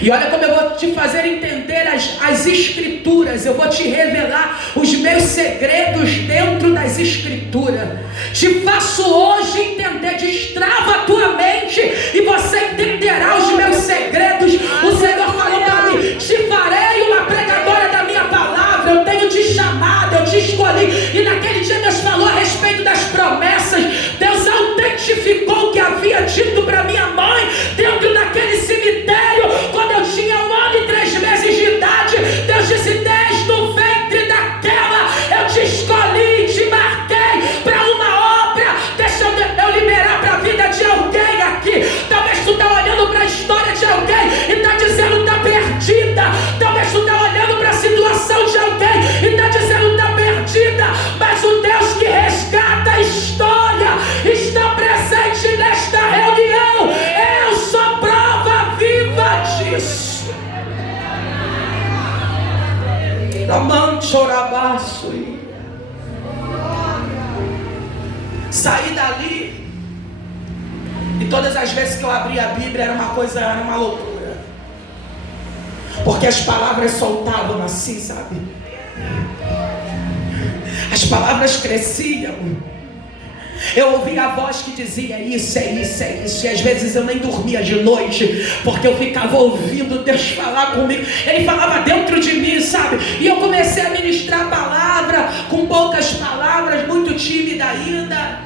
E olha como eu vou te fazer entender as escrituras. Eu vou te revelar os meus segredos dentro das escrituras. Te faço hoje entender. Destrava a tua mente e você entenderá os meus segredos. O Senhor falou para mim, te farei uma pregadora da minha palavra. Eu tenho te chamado, eu te escolhi. E naquele dia Deus falou a respeito das promessas. Deus autentificou o que havia dito para minha mãe dentro daquele cemitério. Quando eu tinha 1 ano e 3 meses de idade, Deus disse, desde o ventre daquela eu te escolhi, te marquei para uma obra. Deixa eu liberar para a vida de alguém aqui. Talvez tu está olhando para a história de alguém e está dizendo está perdida. Talvez tu está olhando para a situação de alguém e está dizendo está perdida. Mas o Deus que resgata a história está presente nesta reunião. Eu sou prova viva disso. Saí dali e todas as vezes que eu abria a Bíblia era uma loucura, porque as palavras soltavam assim, sabe? As palavras cresciam. Eu ouvia a voz que dizia isso, é isso, é isso. E às vezes eu nem dormia de noite, porque eu ficava ouvindo Deus falar comigo. Ele falava dentro de mim, sabe? E eu comecei a ministrar a palavra com poucas palavras, muito tímida ainda.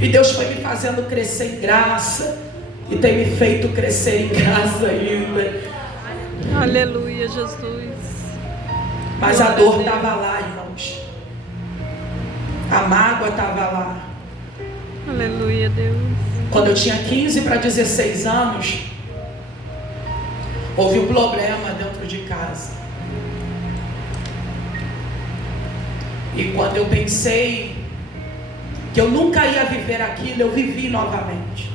E Deus foi me fazendo crescer em graça, e tem me feito crescer em graça ainda. Aleluia, Jesus. Mas a dor estava lá, irmãos. A mágoa estava lá. Aleluia, Deus. Quando eu tinha 15 para 16 anos, houve um problema dentro de casa. E quando eu pensei que eu nunca ia viver aquilo, eu vivi novamente.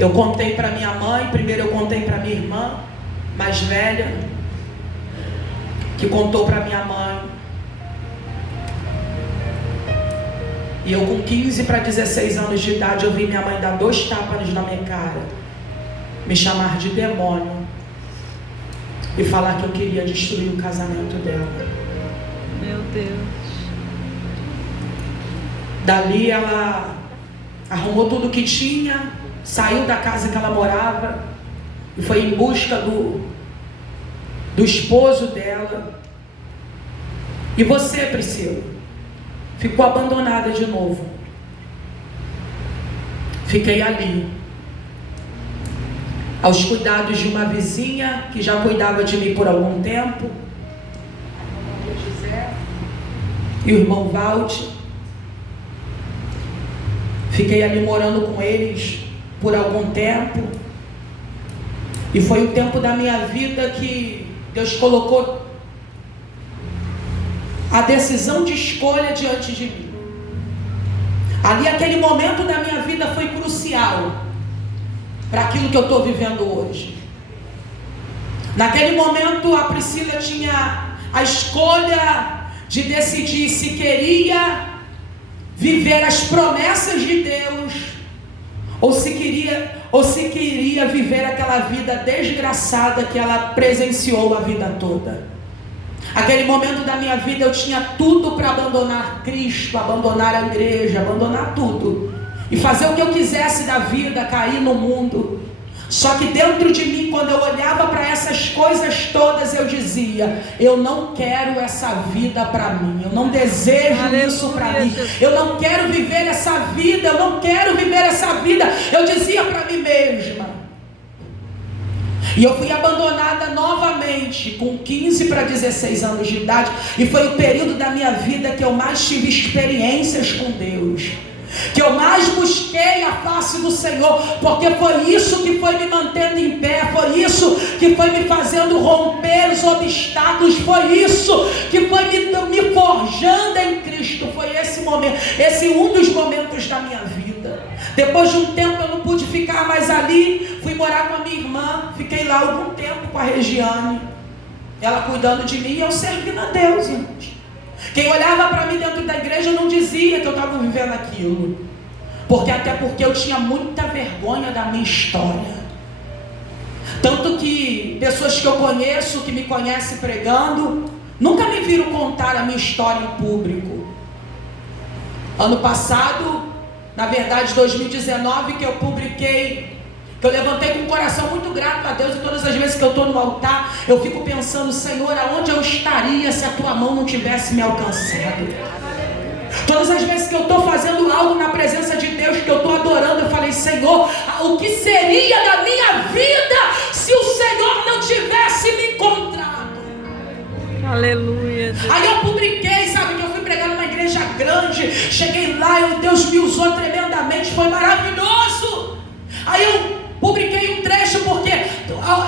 Eu contei para minha mãe, primeiro eu contei para minha irmã mais velha, que contou para minha mãe. E eu com 15 para 16 anos de idade, eu vi minha mãe dar 2 tapas na minha cara, me chamar de demônio e falar que eu queria destruir o casamento dela. Meu Deus. Dali ela arrumou tudo que tinha, saiu da casa que ela morava e foi em busca do esposo dela. E você, Priscila, ficou abandonada de novo. Fiquei ali, aos cuidados de uma vizinha que já cuidava de mim por algum tempo, e o irmão Valde. Fiquei ali morando com eles por algum tempo, e foi o tempo da minha vida que Deus colocou a decisão de escolha diante de mim. Ali, aquele momento da minha vida foi crucial para aquilo que eu estou vivendo hoje. Naquele momento, a Priscila tinha a escolha de decidir se queria viver as promessas de Deus ou se queria viver aquela vida desgraçada que ela presenciou a vida toda. Aquele momento da minha vida eu tinha tudo para abandonar Cristo, abandonar a igreja, abandonar tudo e fazer o que eu quisesse da vida, cair no mundo. Só que dentro de mim, quando eu olhava para essas coisas todas, eu dizia: eu não quero essa vida para mim, eu não desejo isso para mim, eu não quero viver essa vida, eu não quero viver essa vida. Eu dizia para mim mesma. E eu fui abandonada novamente com 15 para 16 anos de idade, e foi o período da minha vida que eu mais tive experiências com Deus, que eu mais busquei a face do Senhor, porque foi isso que foi me mantendo em pé, foi isso que foi me fazendo romper os obstáculos, foi isso que foi me forjando em Cristo. Foi esse momento, esse um dos momentos da minha vida. Depois de um tempo eu não pude ficar mais ali, fui morar com a minha irmã, fiquei lá algum tempo com a Regiane, ela cuidando de mim e eu servindo a Deus, gente. Quem olhava para mim dentro da igreja não dizia que eu estava vivendo aquilo, até porque eu tinha muita vergonha da minha história. Tanto que pessoas que eu conheço, que me conhecem pregando, nunca me viram contar a minha história em público. Ano passado, na verdade 2019, que eu publiquei, que eu levantei com um coração muito grato a Deus, e todas as vezes que eu estou no altar, eu fico pensando: Senhor, aonde eu estaria se a tua mão não tivesse me alcançado? Todas as vezes que eu estou fazendo algo na presença de Deus, que eu estou adorando, eu falei: Senhor, o que seria da minha vida se o Senhor não tivesse me encontrado? Aleluia. Deus. Aí eu publiquei, sabe, que eu fui pregar numa igreja grande, cheguei lá e Deus me usou tremendamente, foi maravilhoso. Aí eu publiquei um trecho porque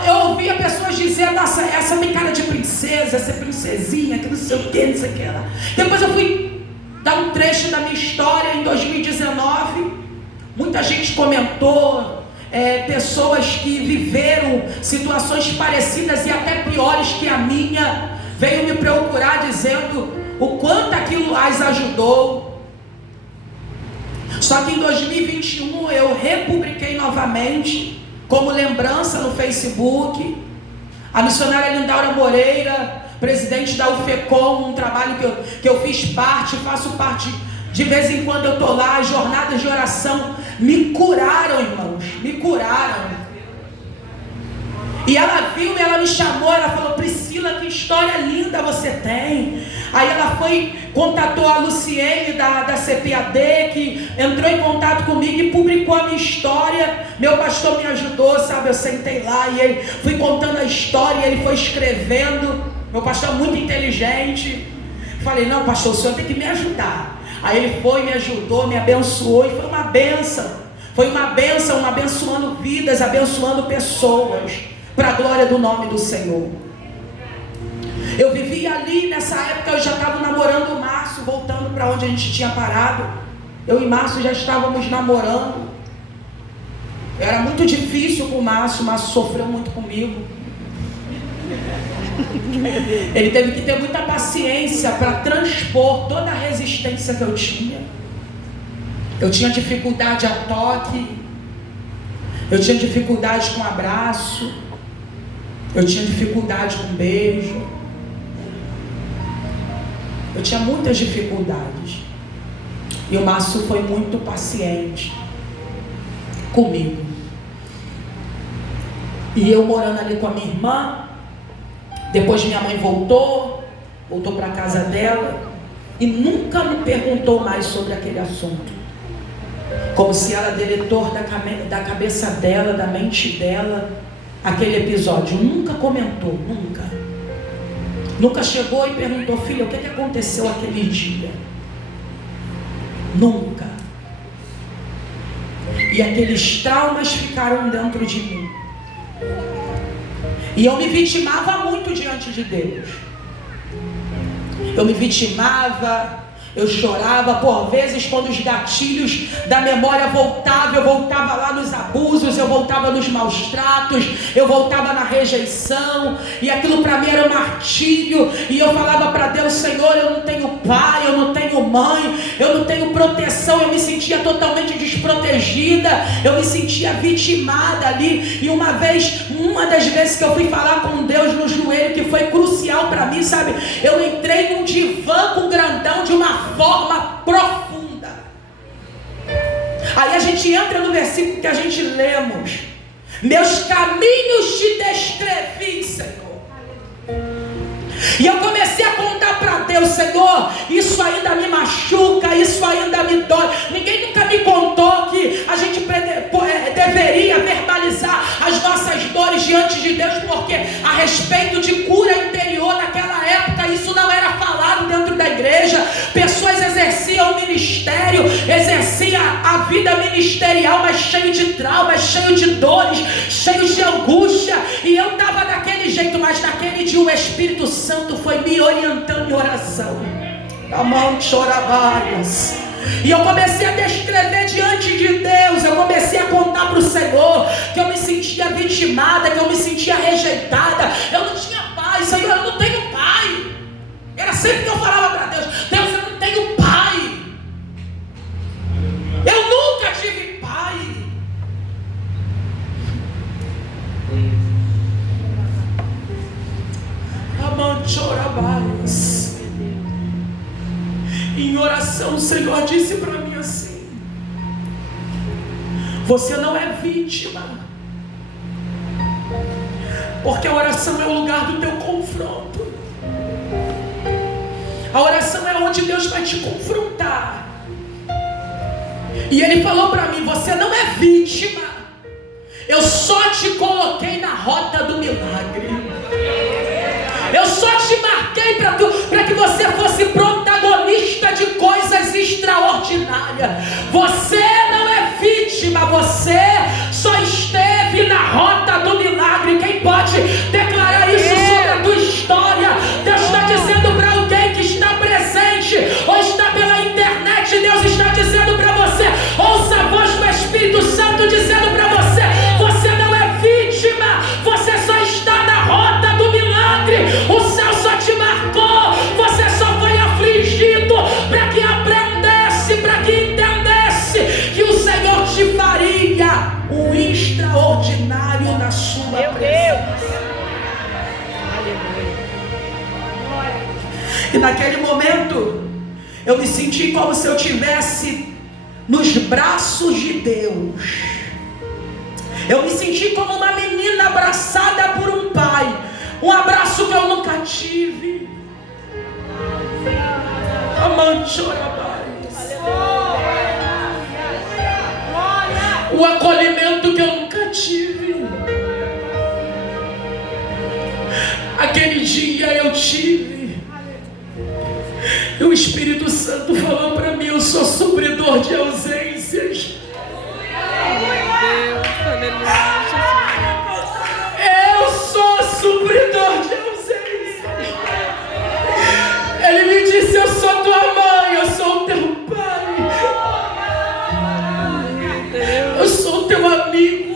eu ouvia pessoas dizendo: nossa, essa tem cara de princesa, essa é princesinha, que não sei o que, não sei o que lá. Depois eu fui dar um trecho da minha história em 2019, muita gente comentou, pessoas que viveram situações parecidas e até piores que a minha, veio me procurar dizendo o quanto aquilo as ajudou. Só que em 2021 eu republiquei novamente, como lembrança no Facebook, a missionária Lindaura Moreira, presidente da UFECOM, um trabalho que eu fiz parte, faço parte, de vez em quando eu estou lá, as jornadas de oração me curaram, irmãos, me curaram. E ela viu, ela me chamou, ela falou: Priscila, que história linda você tem. Aí ela foi, contatou a Luciene da CPAD, que entrou em contato comigo e publicou a minha história. Meu pastor me ajudou, sabe, eu sentei lá e ele fui contando a história, e ele foi escrevendo. Meu pastor é muito inteligente. Falei: não, pastor, o senhor tem que me ajudar. Aí ele foi, me ajudou, me abençoou, e foi uma bênção. Foi uma bênção, abençoando vidas, abençoando pessoas, para a glória do nome do Senhor. Eu vivia ali, nessa época eu já estava namorando o Márcio, voltando para onde a gente tinha parado. Eu e Márcio já estávamos namorando. Era muito difícil com o Márcio sofreu muito comigo. Ele teve que ter muita paciência para transpor toda a resistência que eu tinha. Eu tinha dificuldade a toque, eu tinha dificuldade com abraço, eu tinha dificuldade com beijo, eu tinha muitas dificuldades. E o Márcio foi muito paciente comigo. E eu morando ali com a minha irmã, depois minha mãe voltou para a casa dela e nunca me perguntou mais sobre aquele assunto. Como se ela deletou da cabeça dela, da mente dela, aquele episódio. Nunca comentou, nunca. Nunca chegou e perguntou: filha, o que aconteceu aquele dia? Nunca. E aqueles traumas ficaram dentro de mim. E eu me vitimava muito diante de Deus. Eu me vitimava, eu chorava, por vezes quando os gatilhos da memória voltavam, eu voltava lá nos abusos, eu voltava nos maus tratos, eu voltava na rejeição, e aquilo para mim era um martírio, e eu falava para Deus: Senhor, eu não tenho pai, eu não tenho mãe, eu não tenho proteção. Eu me sentia totalmente desprotegida, eu me sentia vitimada ali. E uma das vezes que eu fui falar com Deus no joelho, que foi crucial para mim, sabe, eu entrei num divã com grandão de uma forma profunda. Aí a gente entra no versículo que a gente lemos: meus caminhos te descrevi, Senhor. E eu comecei a contar para Deus: Senhor, isso ainda me machuca, isso ainda me dói. Ninguém nunca me contou que a gente deveria verbalizar as nossas dores diante de Deus, porque a respeito de cura interior naquela época isso não era falado dentro da igreja. Pessoas exerciam o ministério, exerciam a vida ministerial, mas cheio de traumas, cheio de dores, cheio de angústia. E eu estava daquele jeito, mas naquele dia o Espírito Santo foi me orientando em oração. A mão chorabaias. E eu comecei a descrever diante de Deus. Eu comecei a contar para o Senhor que eu me sentia vitimada, que eu me sentia rejeitada. Eu não tinha pai, Senhor, eu não tenho pai. Era sempre que eu falava para Deus: Deus, eu não tenho pai. Eu nunca tive pai. Amanchorabaias. Em oração o Senhor disse para mim assim: você não é vítima, porque a oração é o lugar do teu confronto. A oração é onde Deus vai te confrontar. E Ele falou para mim: você não é vítima, eu só te coloquei na rota do milagre. Eu só te marquei para que você fosse protagonista de coisas extraordinárias. Você não é vítima, você só esteve na rota do milagre. Quem pode declarar isso sobre a tua história? Deus está dizendo para alguém que está presente ou está pela internet. Deus está dizendo para você: ouça a voz do Espírito Santo dizendo para você: você não é vítima, você só está na rota do milagre. O céu só te marcou, você só foi afligido para que aprendesse, para que entendesse que o Senhor te faria o extraordinário na sua presença. E naquele momento eu me senti como se eu estivesse nos braços de Deus. Eu me senti como uma menina abraçada por um pai. Um abraço que eu nunca tive. O acolhimento que eu nunca tive. Aquele dia eu tive. E o Espírito Santo falou para mim: eu sou supridor de ausências. Eu sou supridor de ausências. Ele me disse: eu sou tua mãe, eu sou o teu pai, eu sou o teu amigo.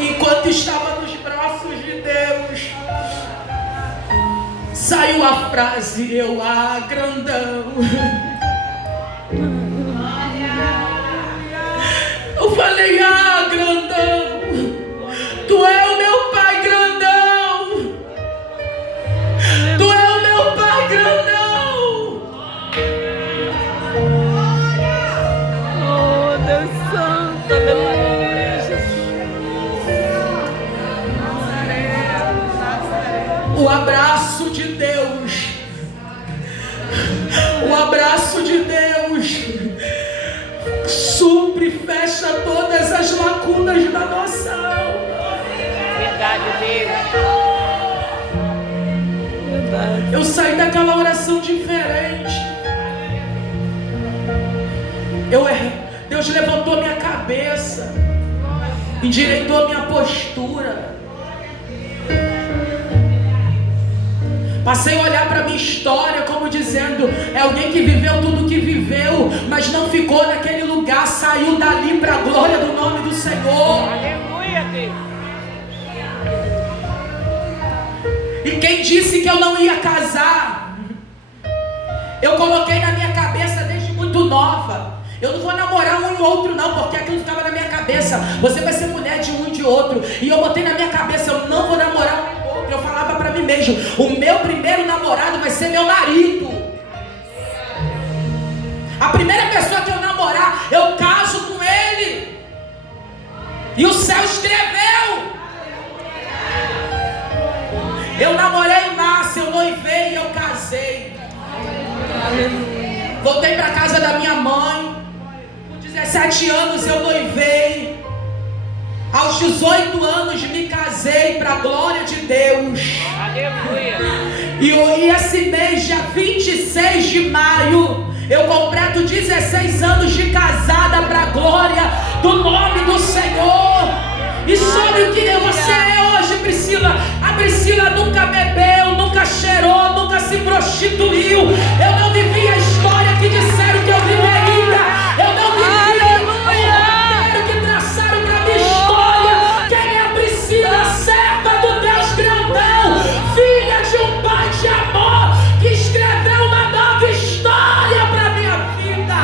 Enquanto estava nos braços de Deus, Eu falei, grandão, tu é o meu pai grandão. Tu é o meu pai grandão. Oh, Deus Santo, aleluia, Jesus. O abraço de Deus. O abraço de Deus supre e fecha todas as lacunas da nossa alma. Verdade, Deus. Verdade. Eu saí daquela oração diferente. Deus levantou minha cabeça, endireitou minha postura. Passei a olhar para a minha história como dizendo, é alguém que viveu tudo o que viveu, mas não ficou naquele lugar, saiu dali para a glória do nome do Senhor. Aleluia, Deus. E quem disse que eu não ia casar? Eu coloquei na minha cabeça desde muito nova. Eu não vou namorar um e outro não, porque aquilo ficava na minha cabeça. Você vai ser mulher de um e de outro. E eu botei na minha cabeça, eu não vou namorar um e outro. Eu falava para mim mesmo, o meu primeiro namorado vai ser meu marido. A primeira pessoa que eu namorar, eu caso com ele. E o céu escreveu. Eu namorei em março, eu noivei e eu casei. Voltei para casa da minha mãe. Com 17 anos eu noivei. Aos 18 anos me casei para a glória de Deus. Aleluia. E esse mês, dia 26 de maio, eu completo 16 anos de casada para a glória do nome do Senhor. E sabe o que você é hoje, Priscila? A Priscila nunca bebeu, nunca cheirou, nunca se prostituiu. Eu não vivi a história que disseram que eu viveria. Eu não vivi o roteiro que traçaram para minha história. Quem é a Priscila? Serva do Deus grandão, filha de um pai de amor, que escreveu uma nova história para minha vida.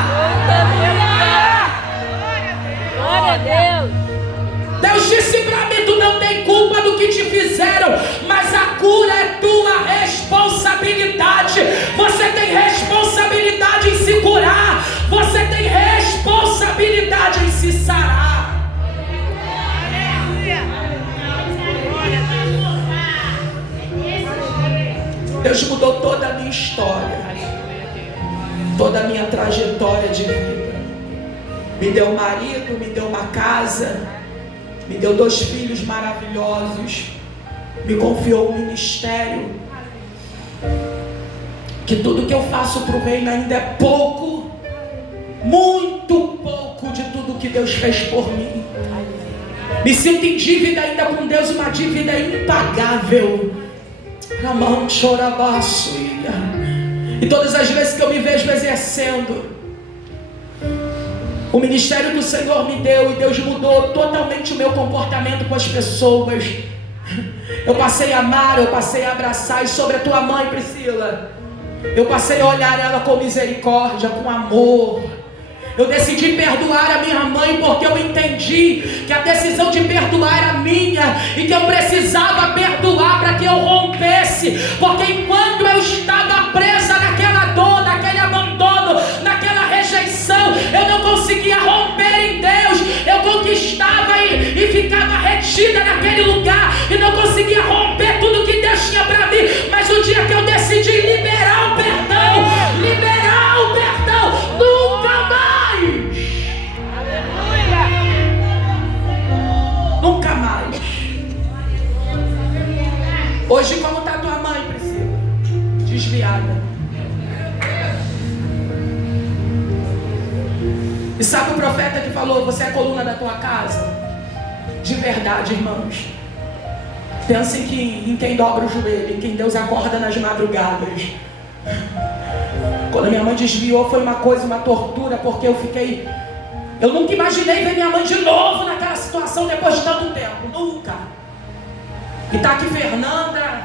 Glória a Deus. Deus disse para mim, tu não tem culpa do que te fizeram, mas a cura é tua responsabilidade. Você tem responsabilidade em se curar. Você tem responsabilidade em se sarar. Deus mudou toda a minha história, toda a minha trajetória de vida. Me deu um marido, me deu uma casa, me deu 2 filhos maravilhosos, me confiou um ministério, que tudo que eu faço para o reino ainda é pouco, muito pouco de tudo que Deus fez por mim. Me sinto em dívida ainda com Deus, uma dívida impagável. Ramão chorabaço. E todas as vezes que eu me vejo exercendo, o ministério do Senhor me deu, e Deus mudou totalmente o meu comportamento com as pessoas. Eu passei a amar, eu passei a abraçar. E sobre a tua mãe, Priscila, eu passei a olhar ela com misericórdia, com amor. Eu decidi perdoar a minha mãe, porque eu entendi que a decisão de perdoar era minha, e que eu precisava perdoar para que eu rompesse. Porque enquanto eu estava presa naquela dor, naquele abandono, naquela rejeição, eu não conseguia romper em Deus. Eu conquistava e ficava retida naquele lugar, e não conseguia romper tudo que Deus tinha para mim. Mas o dia que eu decidi liberar o perdão, nunca mais, nunca mais. Hoje, como está tua mãe, Priscila? Desviada. E sabe o profeta que falou, você é a coluna da tua casa? De verdade, irmãos. Pensem em quem dobra o joelho, em quem Deus acorda nas madrugadas. Quando minha mãe desviou, foi uma coisa, uma tortura, porque eu nunca imaginei ver minha mãe de novo naquela situação depois de tanto tempo. Nunca. E tá aqui Fernanda,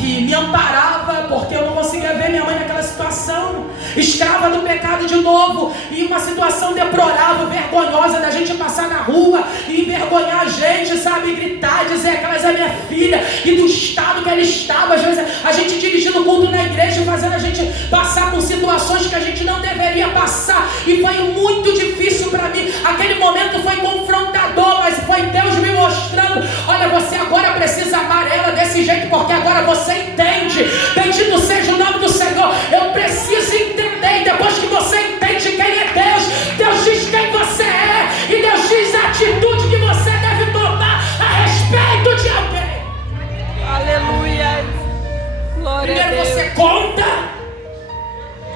que me amparava, porque eu não conseguia ver minha mãe naquela situação. situação, escrava do pecado de novo, e uma situação deplorável, vergonhosa, da gente passar na rua e envergonhar a gente, sabe, gritar, dizer que ela é minha filha, e do estado que ela estava, às vezes a gente dirigindo o culto na igreja, fazendo a gente passar por situações que a gente não deveria passar, e foi muito difícil para mim. Aquele momento foi confrontador, mas foi Deus me mostrando: olha, você agora precisa amar ela desse jeito, porque agora você entende. Bendito seja o nome do Senhor. Eu preciso entender, e depois que você entende quem é Deus, Deus diz quem você é, e Deus diz a atitude que você deve tomar a respeito de alguém. Aleluia. Glória a Primeiro Deus. você conta,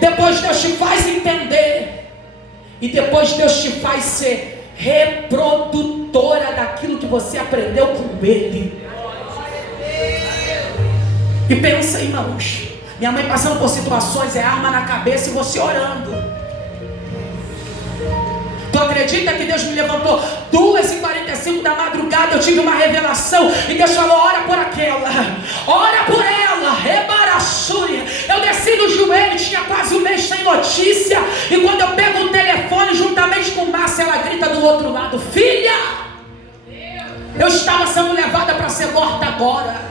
depois Deus te faz entender, e depois Deus te faz ser reprodutora daquilo que você aprendeu com Ele. E pensa, irmãos, minha mãe passando por situações, arma na cabeça e você orando. Tu acredita que Deus me levantou 2h45 da madrugada, eu tive uma revelação, e Deus falou: ora por aquela, ora por ela, rebaraçúria. Eu desci no joelho, tinha quase um mês sem notícia, e quando eu pego o telefone juntamente com Márcia, ela grita do outro lado: filha, eu estava sendo levada para ser morta agora.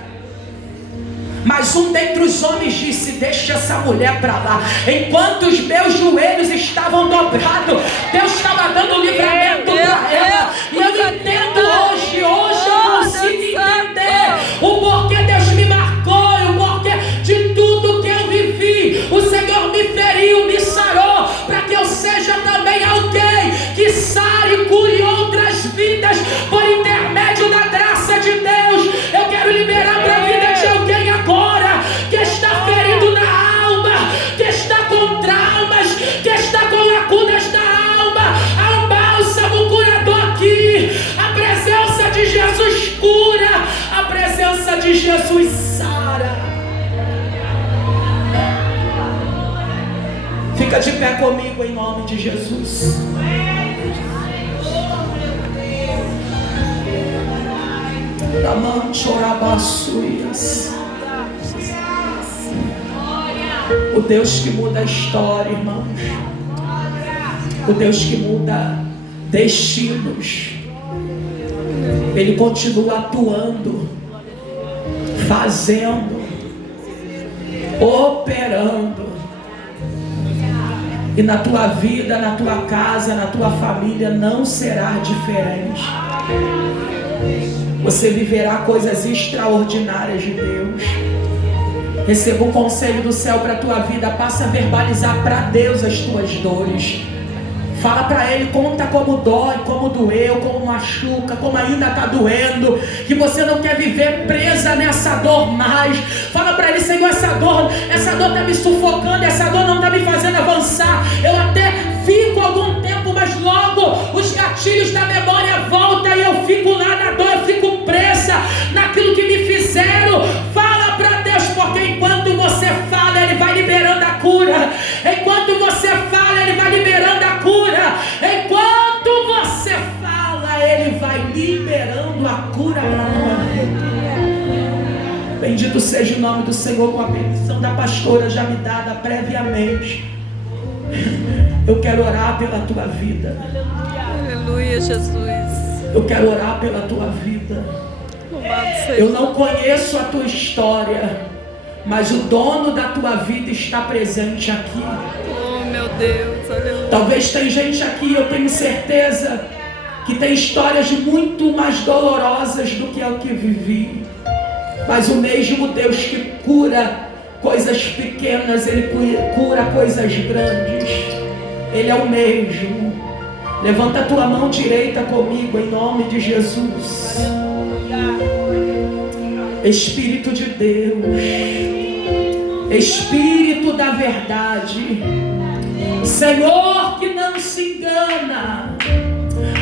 Mas um dentre os homens disse: deixa essa mulher para lá. Enquanto os meus joelhos estavam dobrados, Deus estava dando livramento para ela. E eu entendo hoje eu consigo entender o porquê Deus me marcou, e o porquê de tudo que eu vivi. O Senhor me feriu, me sarou, para que eu seja também alguém que sare e cure outras vidas por intermédio da graça de Deus. Eu quero liberar para a vida de alguém agora que está ferido na alma, que está com traumas, que está com lacunas na alma. Há um bálsamo curador aqui. A presença de Jesus cura, a presença de Jesus sara. Fica de pé comigo em nome de Jesus. O Deus que muda a história, irmãos. O Deus que muda destinos. Ele continua atuando, fazendo, operando. E na tua vida, na tua casa, na tua família não será diferente. Você viverá coisas extraordinárias de Deus. Receba um conselho do céu para a tua vida. Passa a verbalizar para Deus as tuas dores. Fala para Ele, conta como dói, como doeu, como machuca, como ainda está doendo, que você não quer viver presa nessa dor mais. Fala para Ele: Senhor, essa dor está me sufocando, essa dor não está me fazendo avançar. Eu até fico algum tempo, mas logo os gatilhos da memória voltam e eu fico lá na dor, eu fico presa naquilo que me fizeram. Fala para Deus, porque enquanto você fala, Ele vai liberando a cura. Enquanto você fala, Ele vai liberando a cura. Enquanto você fala, Ele vai liberando a cura para a tua vida. Bendito seja o nome do Senhor, com a benção da pastora já me dada previamente. Eu quero orar pela tua vida. Aleluia, Jesus. Eu quero orar pela tua vida. Eu não conheço a tua história, mas o dono da tua vida está presente aqui. Oh, meu Deus, aleluia. Talvez tem gente aqui, eu tenho certeza, que tem histórias muito mais dolorosas do que eu que vivi. Mas o mesmo Deus que cura coisas pequenas, Ele cura coisas grandes. Ele é o mesmo. Levanta a tua mão direita comigo em nome de Jesus. Espírito de Deus, Espírito da verdade, Senhor que não se engana,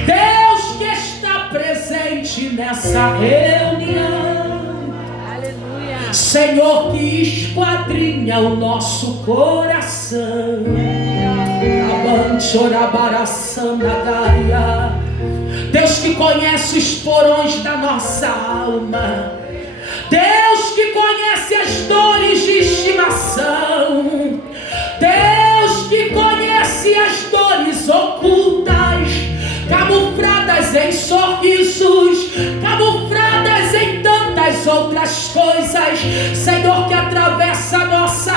Deus que está presente nessa reunião, aleluia. Senhor que esquadrinha o nosso coração, Deus que conhece os porões da nossa alma, Deus que conhece as dores de estimação, coisas ocultas, camufladas em sorrisos, camufladas em tantas outras coisas, Senhor, que atravessa a nossa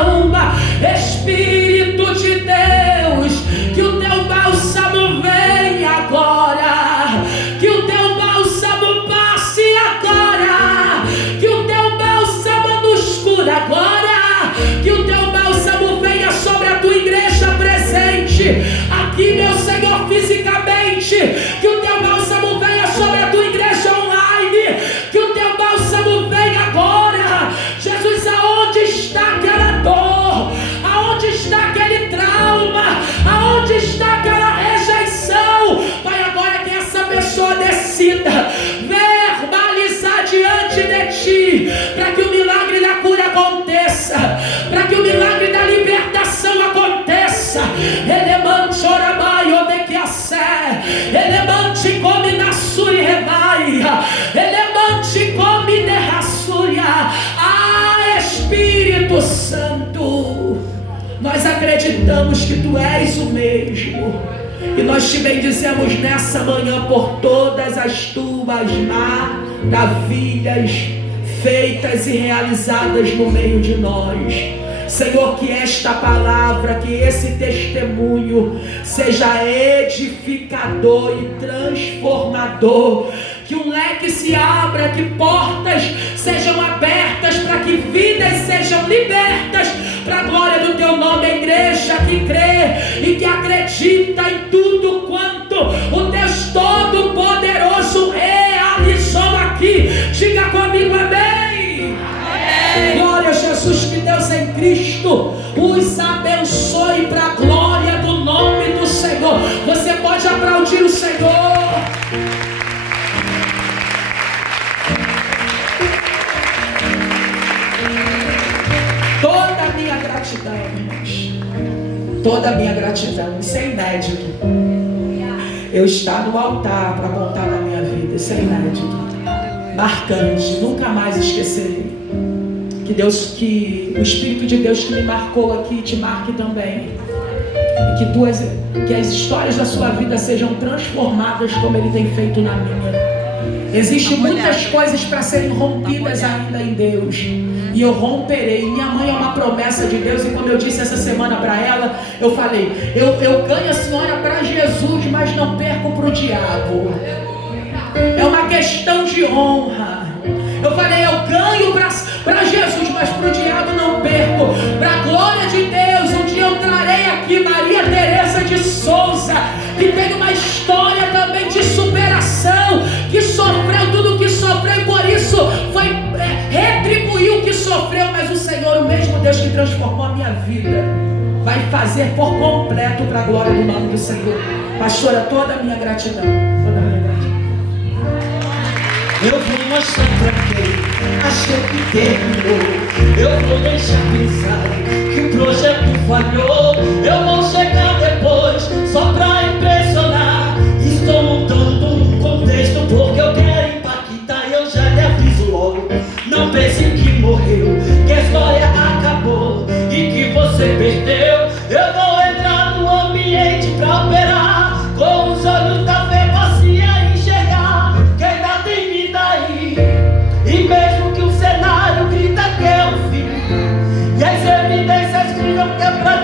alma. Espírito de Deus, que o teu bálsamo venha agora, que o teu bálsamo passe agora, que o teu bálsamo nos cura agora, que o teu bálsamo venha sobre a tua igreja presente aqui, meu Senhor, fisicamente, que o teu bálsamo venha sobre a tua igreja online, que o teu bálsamo venha agora. Jesus, aonde está aquela dor? Aonde está aquele trauma? Aonde está aquela rejeição? Pai, agora que essa pessoa decida verbalizar diante de ti, para que o milagre da cura aconteça, para que o milagre da libertação aconteça. Elevante, orabai, odequiacé, elevante, come na suri revaia, elevante, come de rassúria. Ah, Espírito Santo, nós acreditamos que tu és o mesmo, e nós te bendizemos nessa manhã por todas as tuas maravilhas feitas e realizadas no meio de nós. Senhor, que esta palavra, que esse testemunho seja edificador e transformador, que um leque se abra, que portas sejam abertas, para que vidas sejam libertas, para a glória do teu nome. A igreja que crê e que acredita em tudo quanto o Deus Todo-Poderoso realizou aqui, diga comigo amém. Amém. Glória a Jesus, que Deus em Cristo os abençoe para a glória do nome do Senhor. Você pode aplaudir o Senhor. Toda a minha gratidão, irmãos, toda a minha gratidão. Isso é inédito. Eu estar no altar para contar da minha vida, isso é inédito, marcante, nunca mais esquecerei. Que Deus, que o Espírito de Deus que me marcou aqui te marque também, e que as histórias da sua vida sejam transformadas como Ele tem feito na minha. Existem muitas coisas para serem rompidas ainda em Deus, e eu romperei. Minha mãe é uma promessa de Deus, e como eu disse essa semana para ela, eu falei, eu ganho a senhora para Jesus, mas não perco para o diabo. É uma questão de honra. Eu falei, eu ganho para Jesus, mas para o diabo não perco. Para a glória de Deus, um dia eu trarei aqui Maria Teresa de Souza, que tem uma história também de superação, que sofreu tudo o que sofreu e por isso retribuiu o que sofreu. Mas o Senhor, o mesmo Deus que transformou a minha vida, vai fazer por completo para a glória do nome do Senhor. Pastora, toda a minha gratidão, toda a minha gratidão. Eu vou mostrar pra quem achou que terminou. Eu vou deixar pensar que o projeto falhou. Eu vou chegar depois só pra impressionar. Estou montando um contexto porque eu quero impactar. Eu já lhe aviso logo, não pense que morreu, que a história acabou e que você perdeu. Eu vou entrar no ambiente pra operar, com os olhos da fé pacia enxergar que ainda tem vida aí. E mesmo que o cenário grita que é o fim, e as evidências gritam que é pra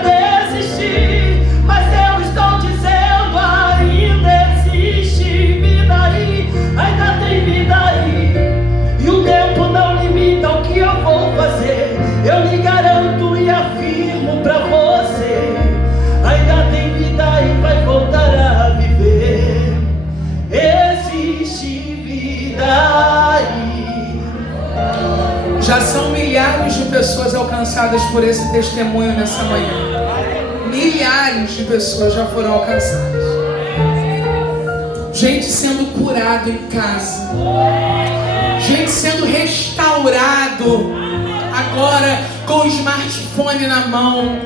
desistir, mas eu estou dizendo, ainda existe vida aí, ainda tem vida aí. E o tempo não limita o que eu vou fazer. Eu lhe garanto e afirmo pra você, ainda tem vida e vai voltar a viver. Existe vida aí. Já são milhares de pessoas alcançadas por esse testemunho nessa manhã. Milhares de pessoas já foram alcançadas. Gente sendo curado em casa, gente sendo restaurado agora com o smartphone na mão,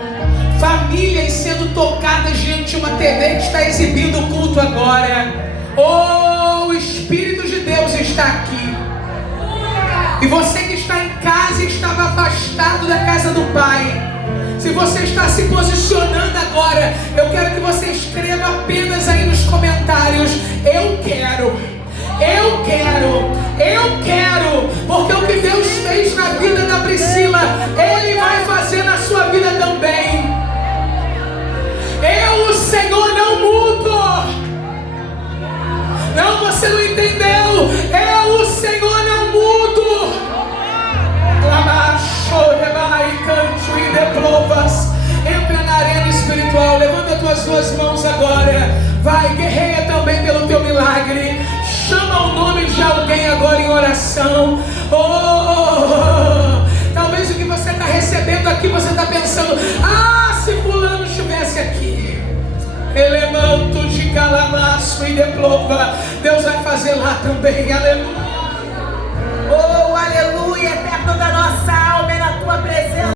famílias sendo tocadas diante de uma TV que está exibindo o culto agora. Oh, o Espírito de Deus está aqui. E você que está em casa e estava afastado da casa do Pai, se você está se posicionando agora, eu quero que você escreva apenas aí nos comentários: eu quero, eu quero, eu quero, porque o que Deus fez na vida da Priscila, Ele vai fazer na sua vida também. Eu, o Senhor, não mudo. Não, você não entendeu. Eu, o Senhor, não mudo. Entra na arena espiritual. Levanta as tuas duas mãos agora. Vai, guerreia também pelo teu milagre. Chama o nome de alguém agora em oração. Talvez o que você está recebendo aqui, você está pensando: ah, se fulano estivesse aqui. Elemento de calamaço e de plova. Deus vai fazer lá também. Aleluia. Oh, aleluia, eterno da nossa alma, é na tua presença.